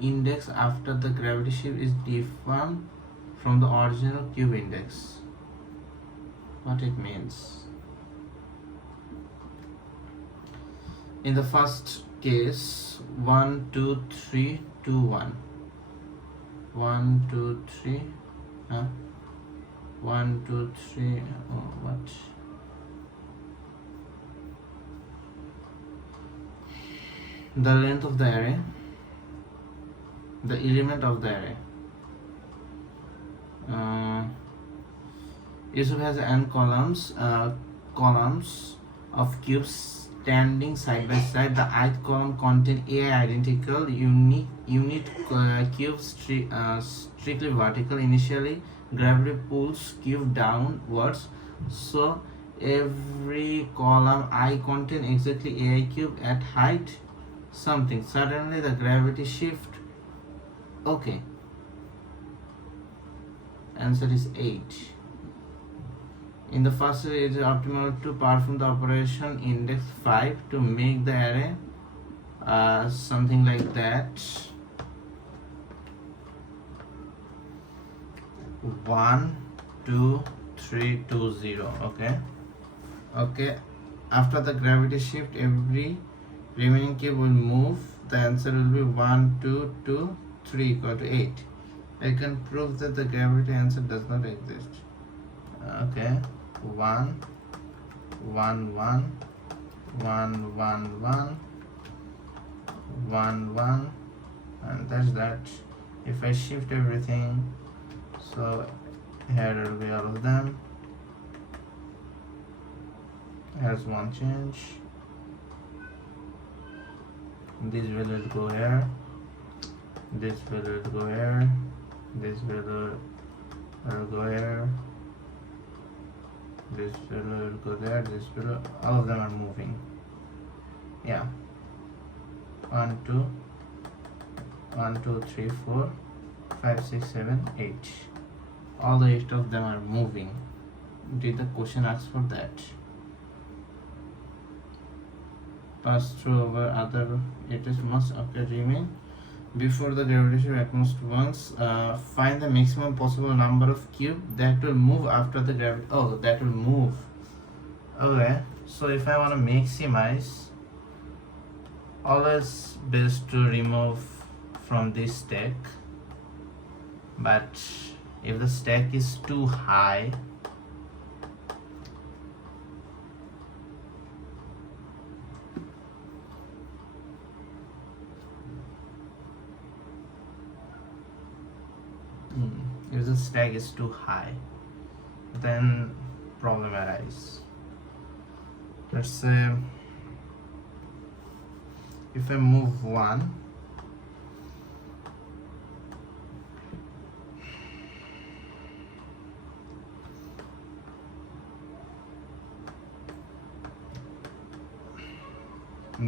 index after the gravity shift is different from the original cube index. What it means? In the first case, 1 2 3 2 1. 1 2 3 1 2 3 what? The length of the array, the element of the array. Yusuf has n columns of cubes standing side by side. The ith column contain AI identical unit cubes strictly vertical. Initially, gravity pulls cube downwards, so every column I contain exactly AI cube at height something. Suddenly the gravity shift. Okay. Answer is 8. In the first step, it is optimal to perform the operation index 5 to make the array something like that. 1 2 3 2 0. Okay, after the gravity shift, every remaining cube will move. The answer will be 1 2 2 3 equal to 8. I can prove that the gravity answer does not exist. Okay, 1 1 1 1 1 1 1 1, and that's that. If I shift everything, so here will be all of them. Here's one change. This value will go here, this value will go here, this value will go here, this value will go there, this value, all of them are moving. Yeah, 1 2 1 2 3 4 5 6 7 8, all the 8 of them are moving. Did the question ask for that? Pass through over other, it is must occur remain before the gravitation at most once. Find the maximum possible number of cube that will move after the gravity. Oh, that will move. Okay, so if I want to maximize, always best to remove from this stack, but if the stack is too high, if the stack is too high, then problem arise. Let's say if I move 1,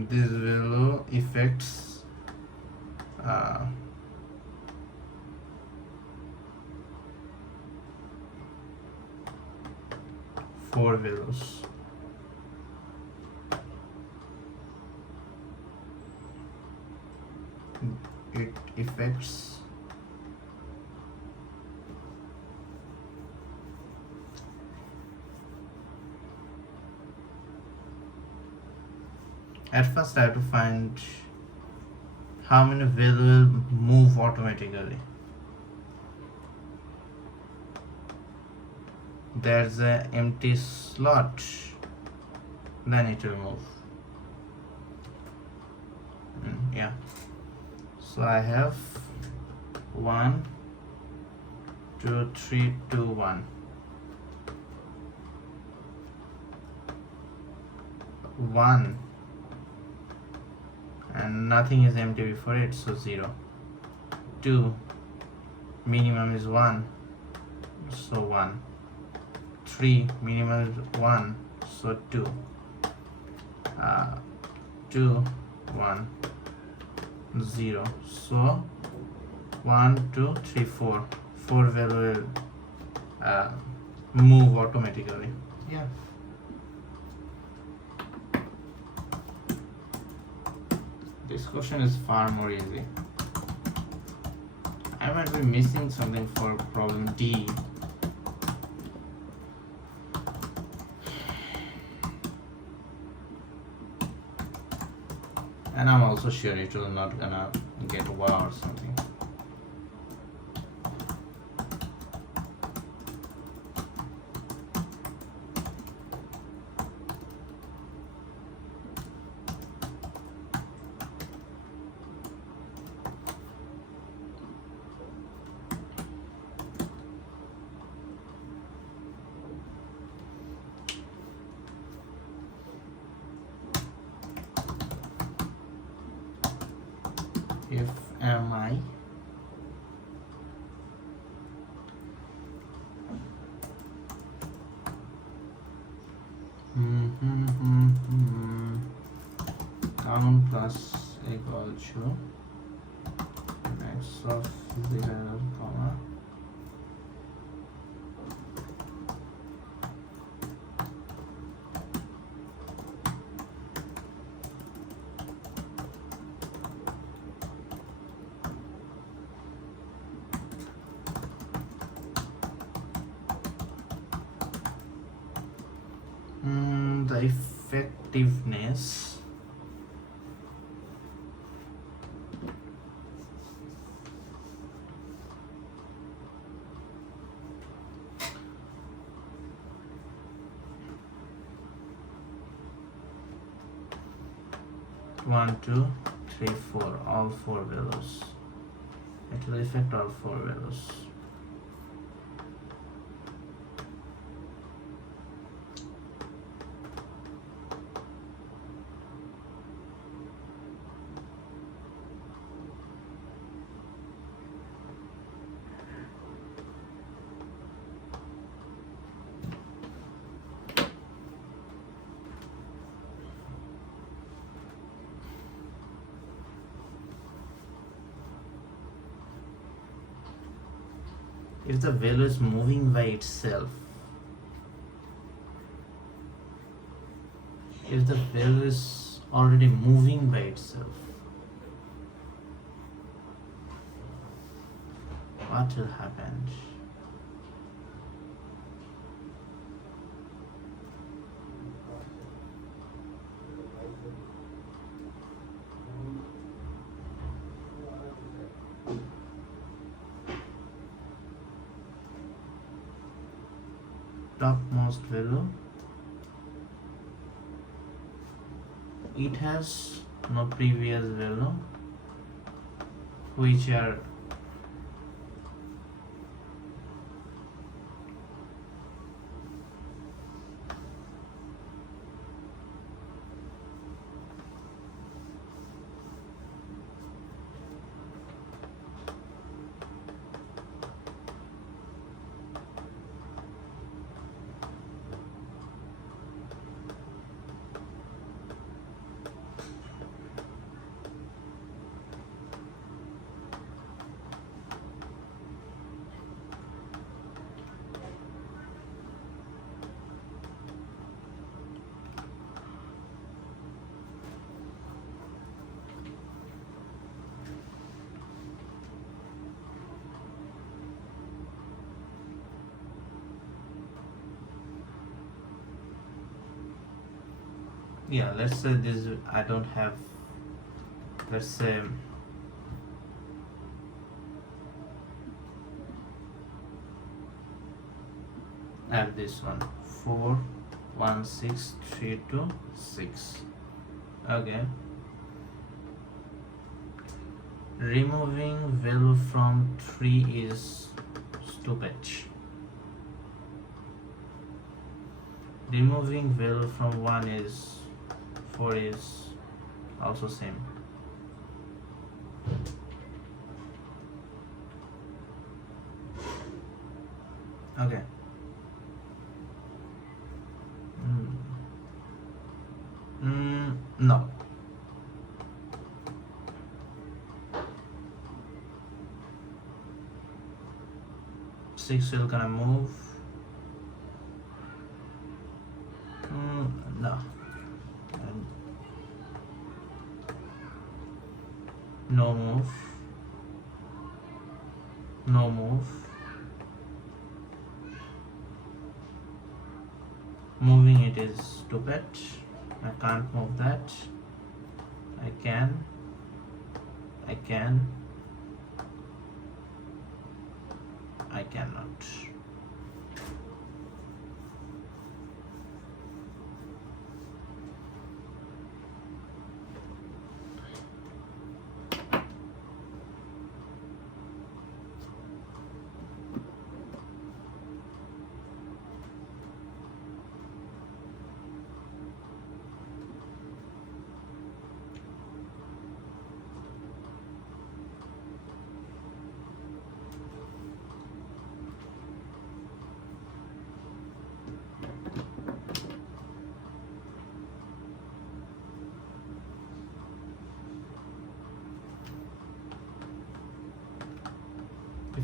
this value affects 4 values. It affects at first I have to find how many values will move automatically. There's an empty slot, then it will move. Yeah, so I have 1 2 3 2 1, 1, and nothing is empty before it, so 0. 2, minimum is 1, so 1. 3, minimum is 1, so 2. 2 1 0, so 1 2 3 4 value will move automatically. Yeah, this question is far more easy. I might be missing something for problem D. And I'm also sure it will not gonna get wow or something. if mi count plus equal to max of zero comma the effectiveness one, two, three, four, all four values. It will affect all four values. If the value is moving by itself, if the value is already moving by itself, what will happen? Topmost value, it has no previous value which are yeah, let's say this I don't have, let's say I have this one 4 1 6 3 2 6. Okay, removing value from 3 is stupid. Removing value from 1 is 4 is also same. Okay. No. Six will gonna move. No. No move. No move. Moving it is stupid. I can't move that. I can. I cannot.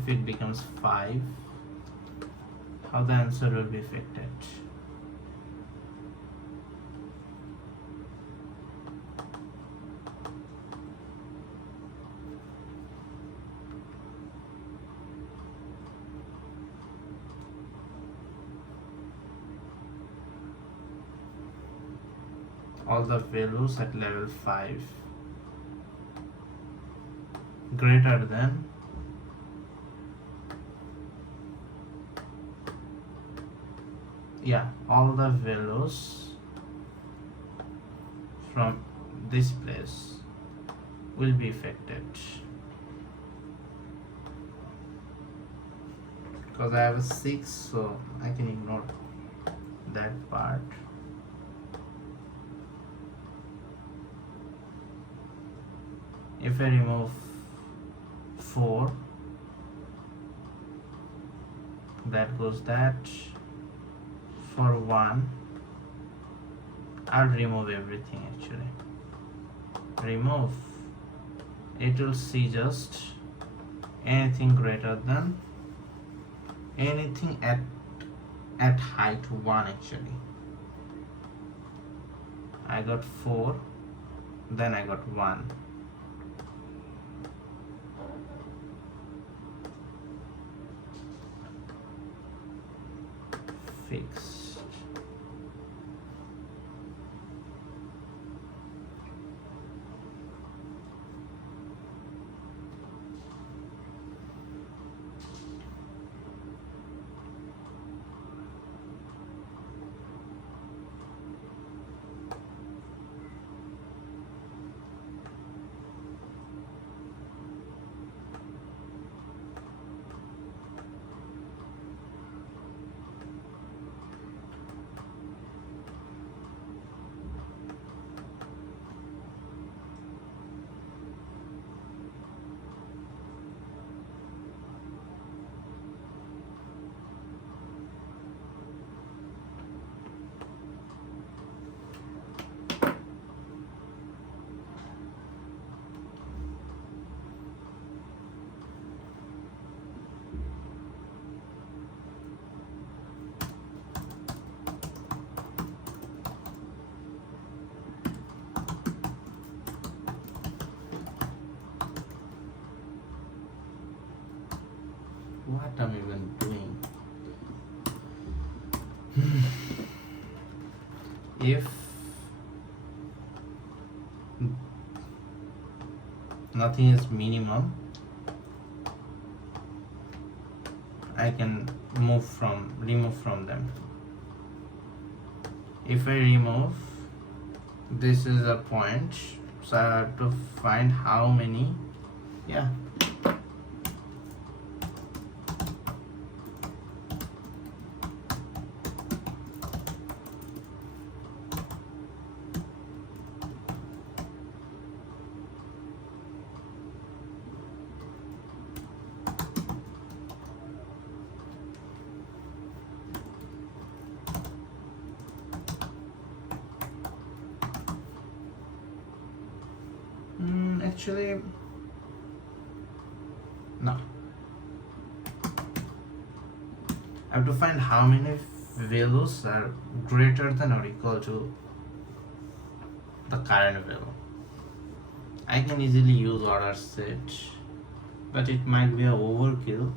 if it becomes 5, how the answer will be affected? All the values at level 5 greater than all the values from this place will be affected, because I have a 6, so I can ignore that part. If I remove 4, that goes that. For 1, I'll remove everything actually. Remove. It will see just anything greater than anything at height 1 actually. I got 4, then I got 1. Fixed. What am I even doing? If nothing is minimum, I can remove from them. If I remove, this is a point, so I have to find how many. Actually, no. I have to find how many values are greater than or equal to the current value. I can easily use order set, but it might be a overkill.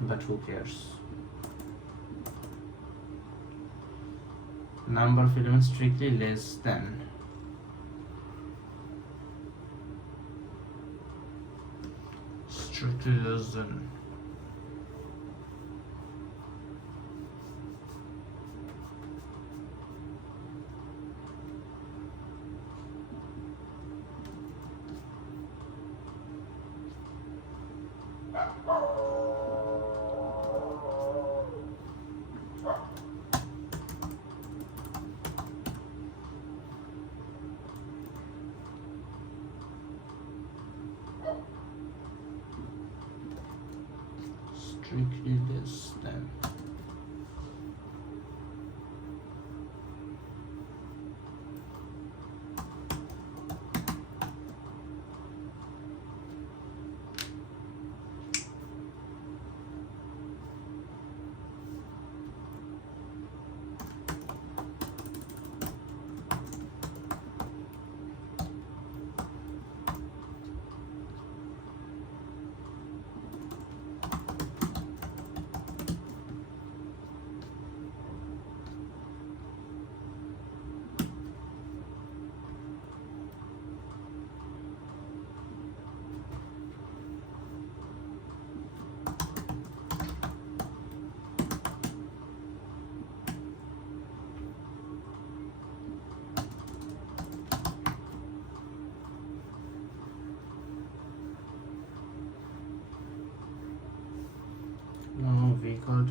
But who cares? Number of elements strictly less than. Strictly less than. Strictly less than.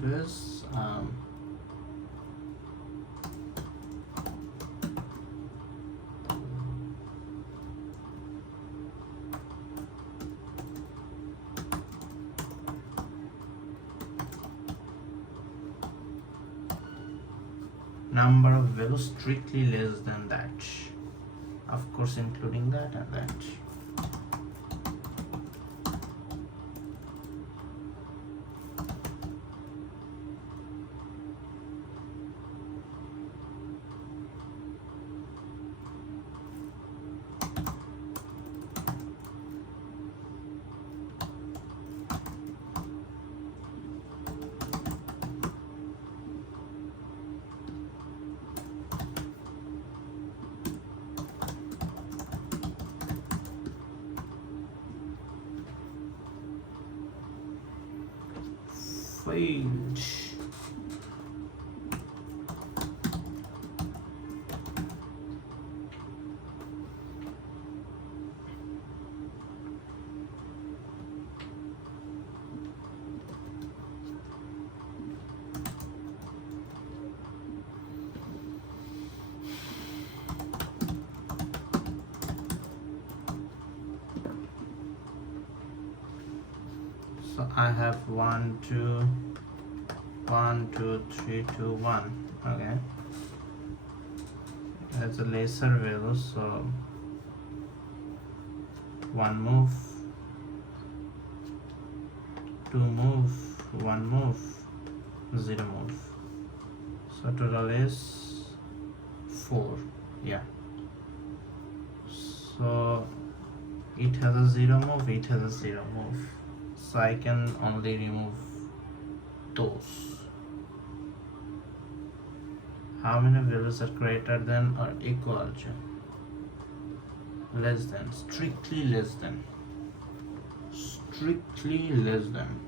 to is number of values strictly less than that, of course including that and that. Failed. So I have 1 2 1 2 3 2 1. Okay, that's a lesser value, so one move, two move, one move, zero move, so total is 4. Yeah, so it has a zero move, it has a zero move, so I can only remove those. How many values are greater than or equal to? Less than, strictly less than, strictly less than.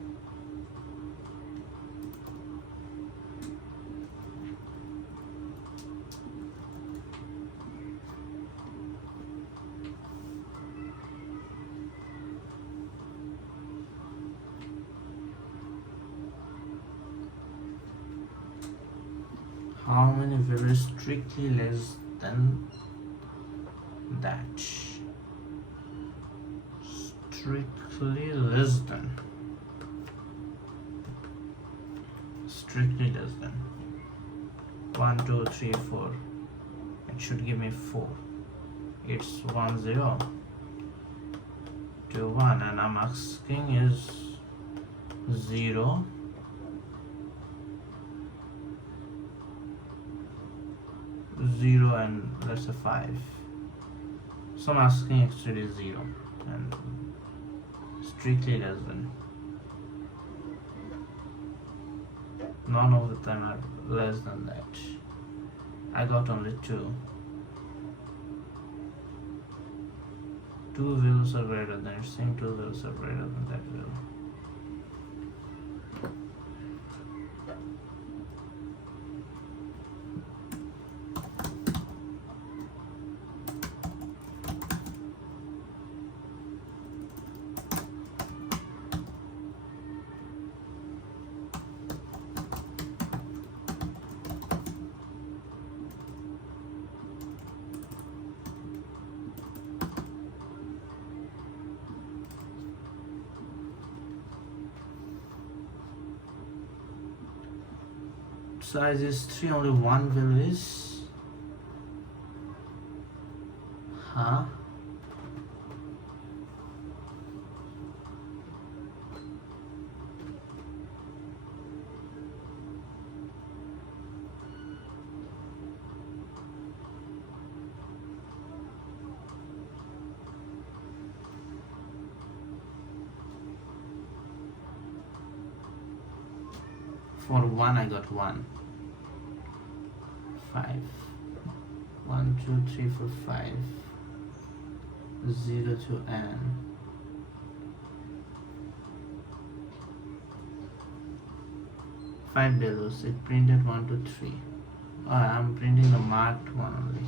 How many values strictly less than that? Strictly less than. Strictly less than. 1 2 3 4. It should give me 4. It's 1 0 2 1, and I'm asking is 0 0 and let's say 5. So I'm asking actually 0 and strictly less than. None of the time are less than that. I got only 2. 2 values are greater than it, same 2 values are greater than that value. Size is 3, only one value is for 1 I got 1 5 1 2 3 4 5 0 to n. Five values. It printed 1 2 3. Oh, I'm printing the marked one only.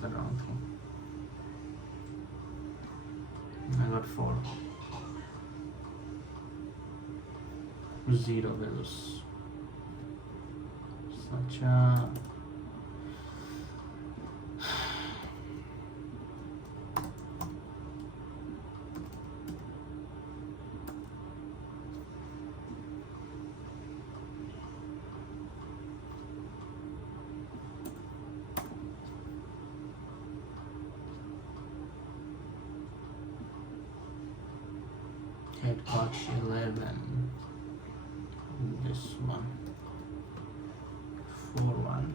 the wrong thing. I got 4. 0 values. Such a it got 11. This one 4 1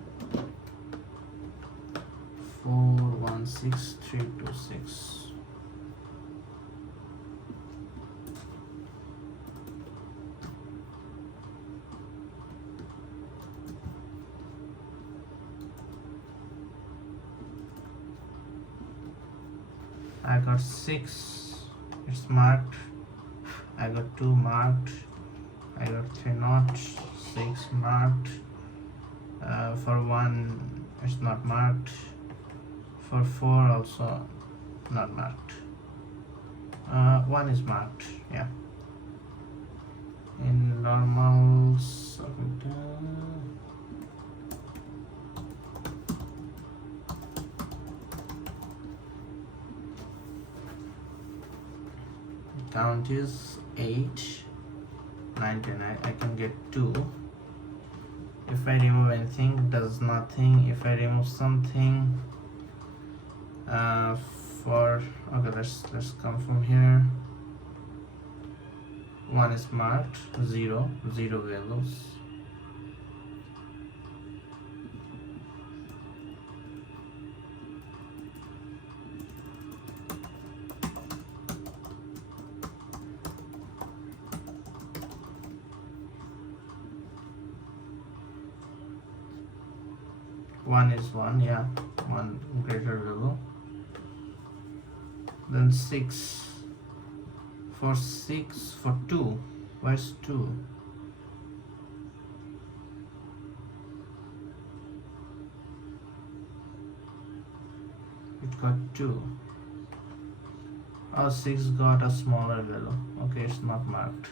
4 1 6 3 2 6. I got 6. It's marked. I got 2 marked. I got 3 not. 6 marked. For 1 it's not marked. For 4 also not marked. 1 is marked. Yeah. In normal count is 8, 9, 10. I can get 2. If I remove anything, it does nothing. If I remove something, okay, let's come from here. 1 is marked, 0 values. One is 1, yeah, 1 greater value. Then 6 for 2. Where's 2? It got 2. Oh, 6 got a smaller value. Okay, it's not marked.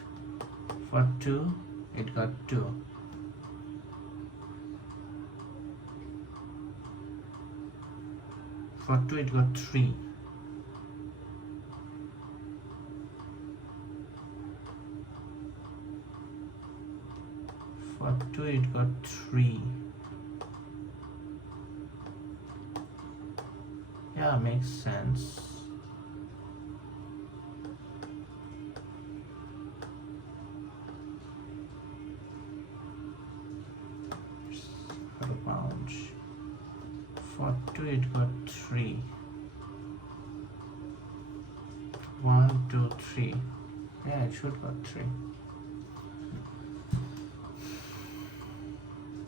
For 2, it got 2. For 2, it got 3. For 2, it got 3. Yeah, makes sense. For 2, it got 3. 1, 2, 3. Yeah, it should got 3.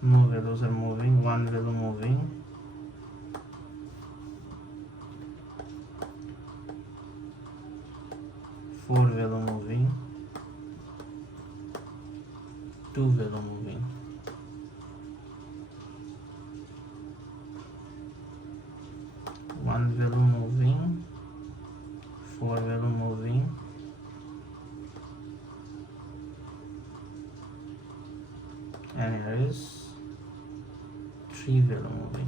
No values are moving. 1 value moving. Four value moving. 2 value moving. One value moving, 4 value moving, and here is 3 value moving.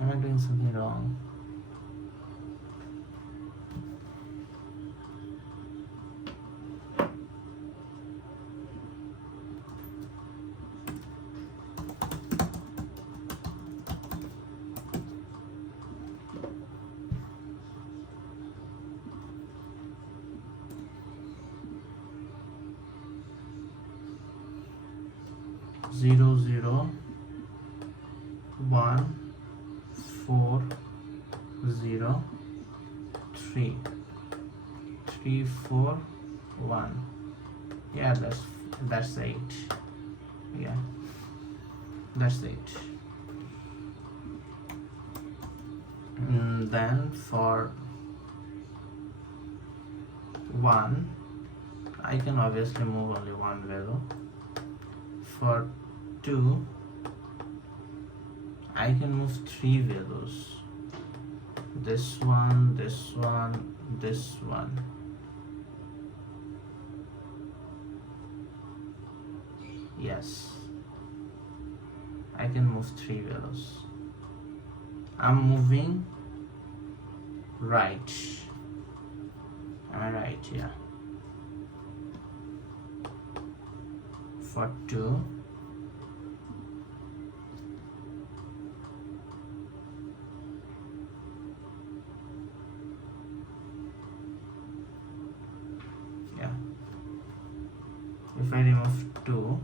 Am I doing something wrong? Zero, 0, 1, 4, 0, 3, 3, 4, 1. Yeah, that's 8. Yeah. That's it. Then for 1, I can obviously move only one value. For 2, I can move 3 values. This one, this one, this one. Yes, I can move 3 values. I'm moving right. Am I right? Yeah. For 2, yeah. If I remove 2,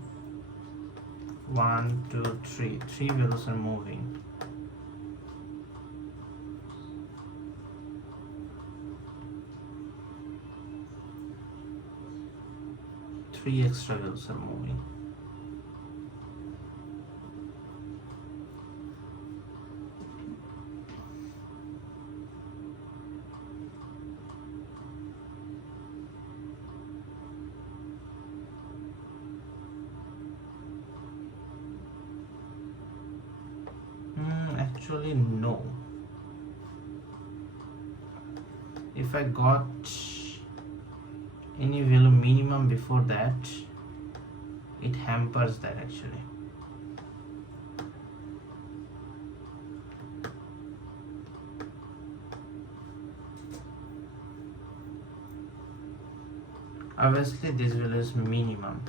1, 2, 3, 3 values are moving. Three extra values are moving. Actually, no. If I got any value minimum before that, it hampers that actually. Obviously, this value is minimum.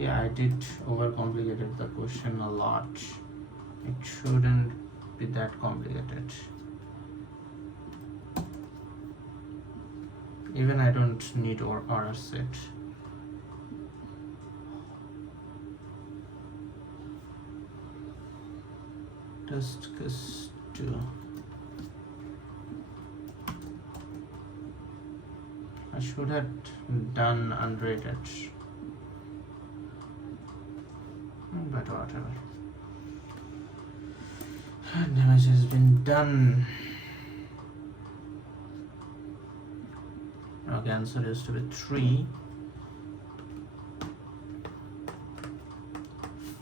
Yeah, I did overcomplicated the question a lot. It shouldn't be that complicated. Even I don't need order set. Just cause 2. I should have done unrated. But whatever. Damage has been done. Okay, answer is to be 3,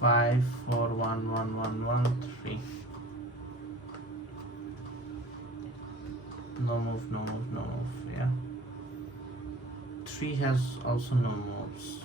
5, 4, 1, 1, 1, 1, 3. No move, no move, no move. Yeah. 3 has also no moves.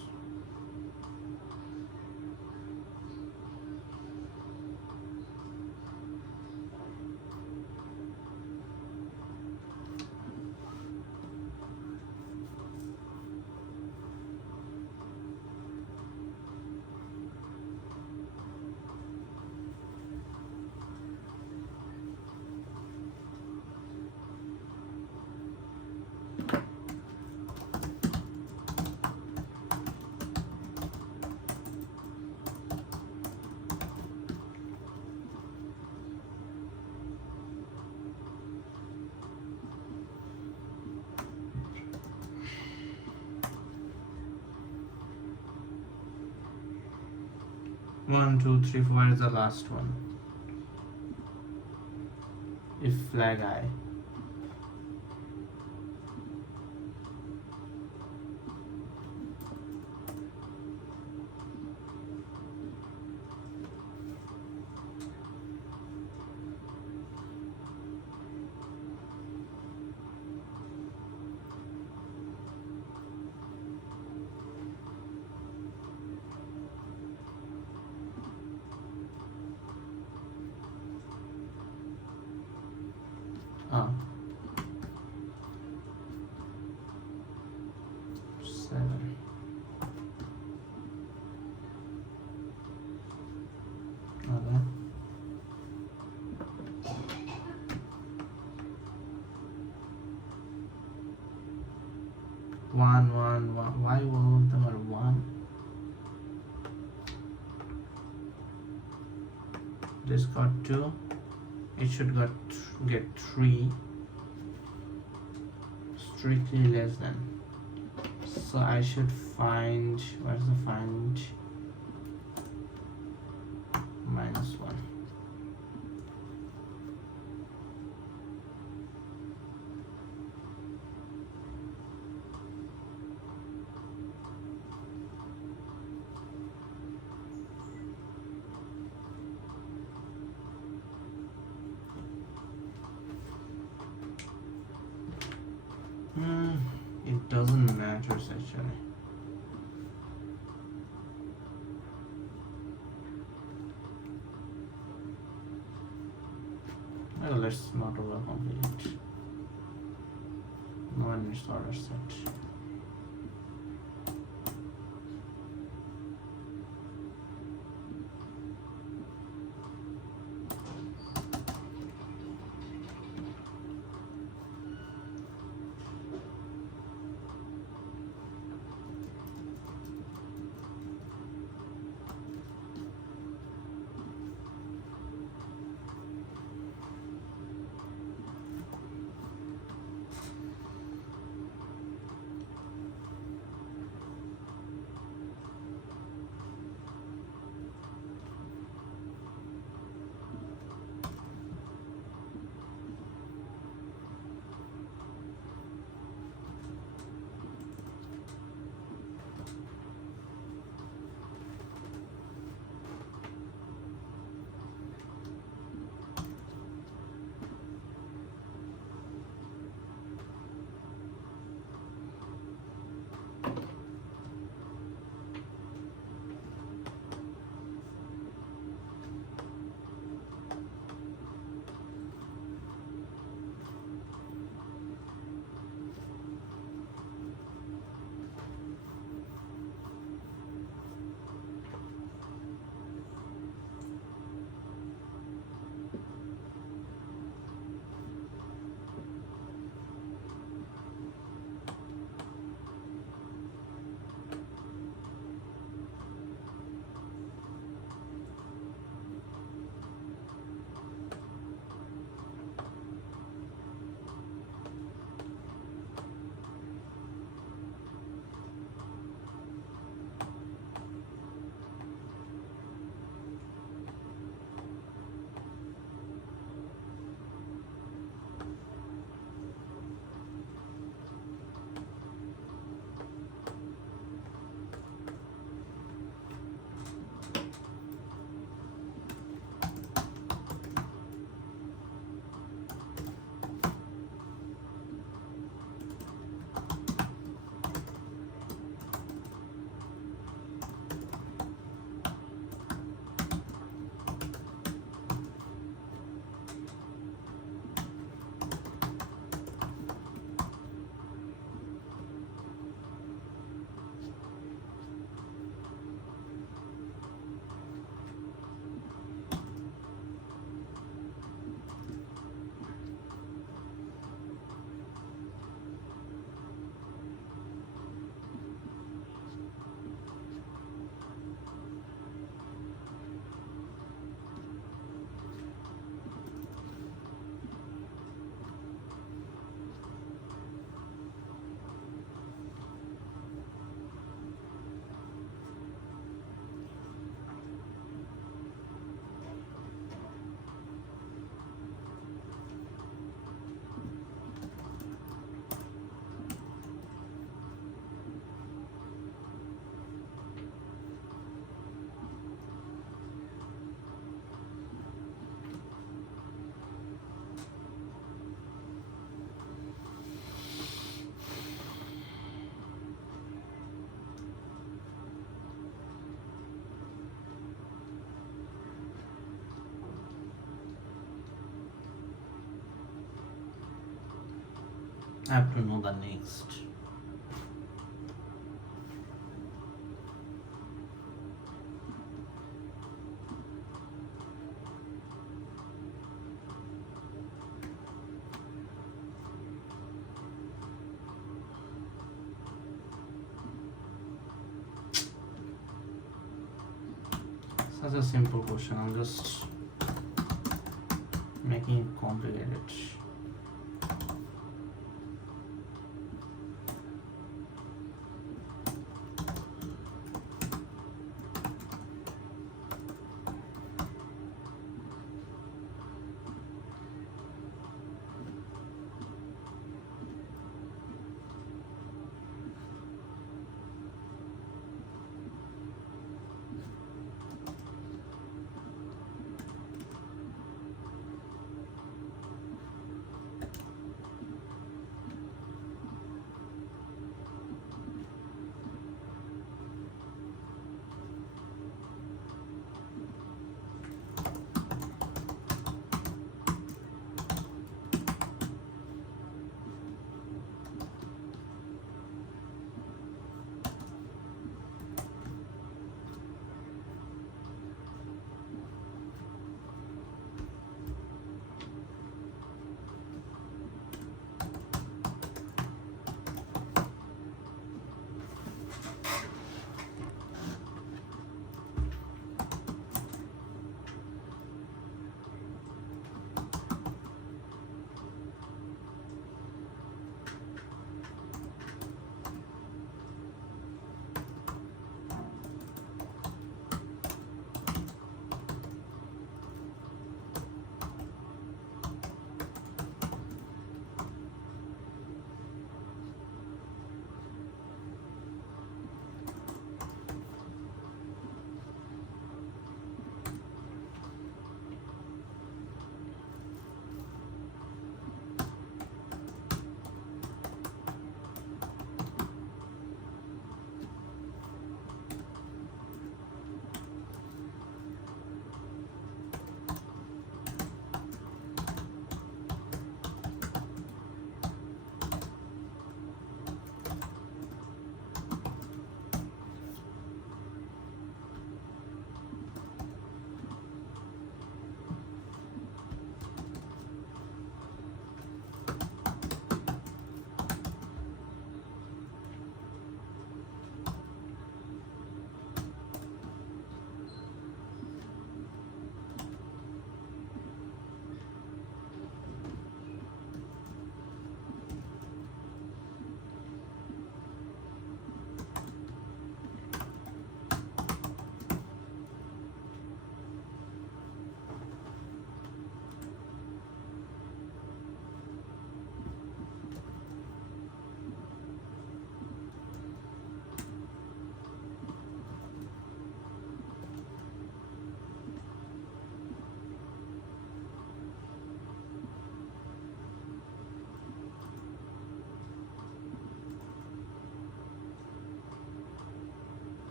One, two, three, four is the last one. If flag I. Ah. 7. Okay. 1 1 1. Why all of them are 1? This got 2. It should get 3. Strictly less than. So I should find, where's the find? -1. It doesn't matter actually. Well, let's not overcomplicate it. One is order set. I have to know the next. Such a simple question. I'm just making it complicated.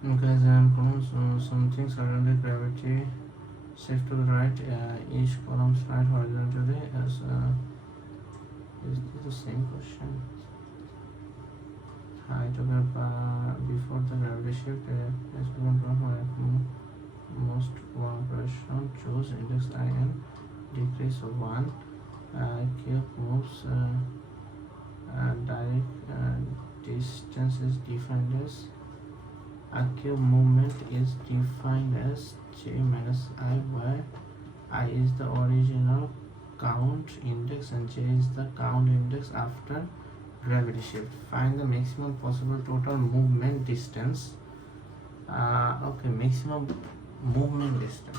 Okay, example, so something suddenly gravity shift to the right, each column slide horizontally as is this the same question? Height of before the gravity shift, is given from most cooperation, choose index I and decrease of 1. Cube moves direct distance is defined as a cube movement is defined as j minus I, where I is the original count index and j is the count index after gravity shift. Find the maximum possible total movement distance. Okay, maximum movement distance.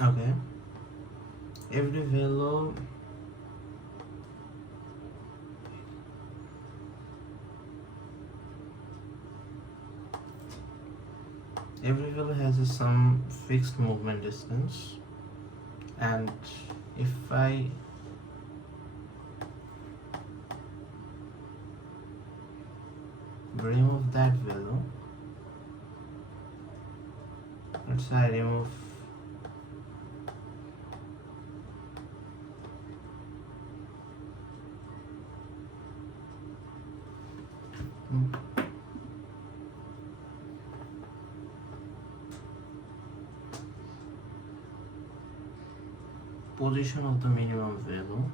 Okay, every value has some fixed movement distance, and if I remove that value, let's say I remove position of the minimum value.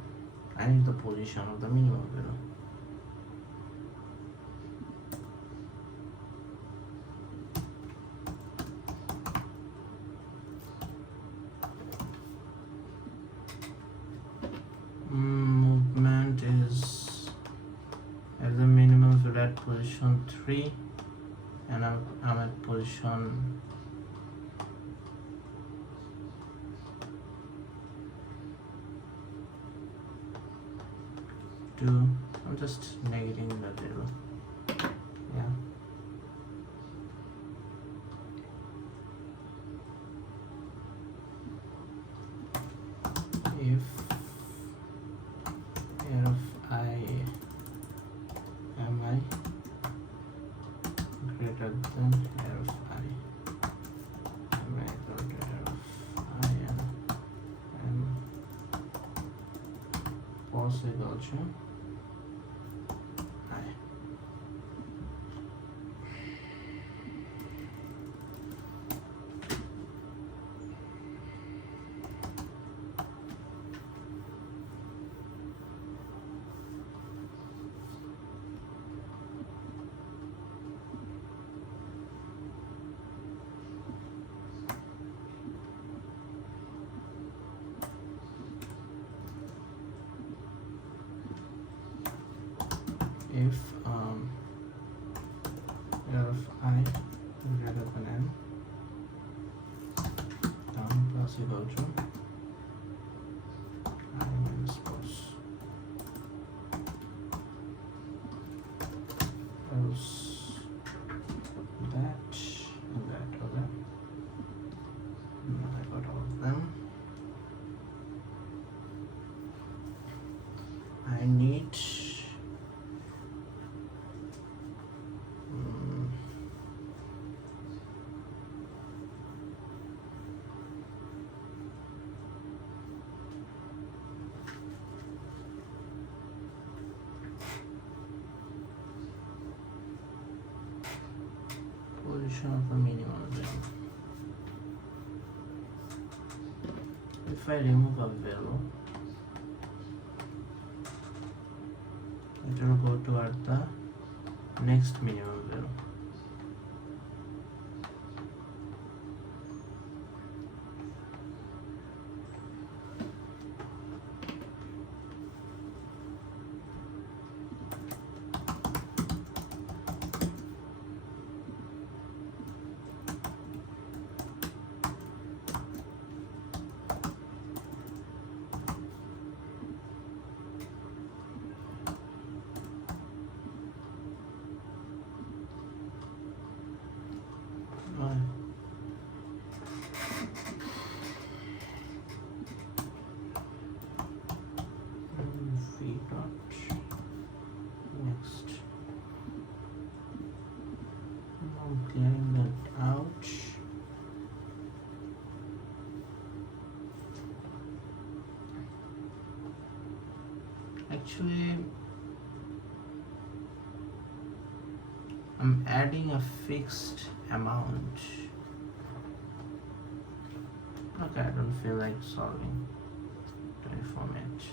I need the position of the minimum value. Movement is at the minimum value at position 3, and I'm at position 2. I'm just negating the zero. Yeah. If r of I am I greater than r of I, am I equal to r of I and possible to I. If r of I greater than n, down plus equal to I minus cos, else that and that. Okay, now I got all of them. I need position of the minimum value. If I remove a value, it will go toward the next minimum value. Actually, I'm adding a fixed amount. Okay, I don't feel like solving 24 minutes.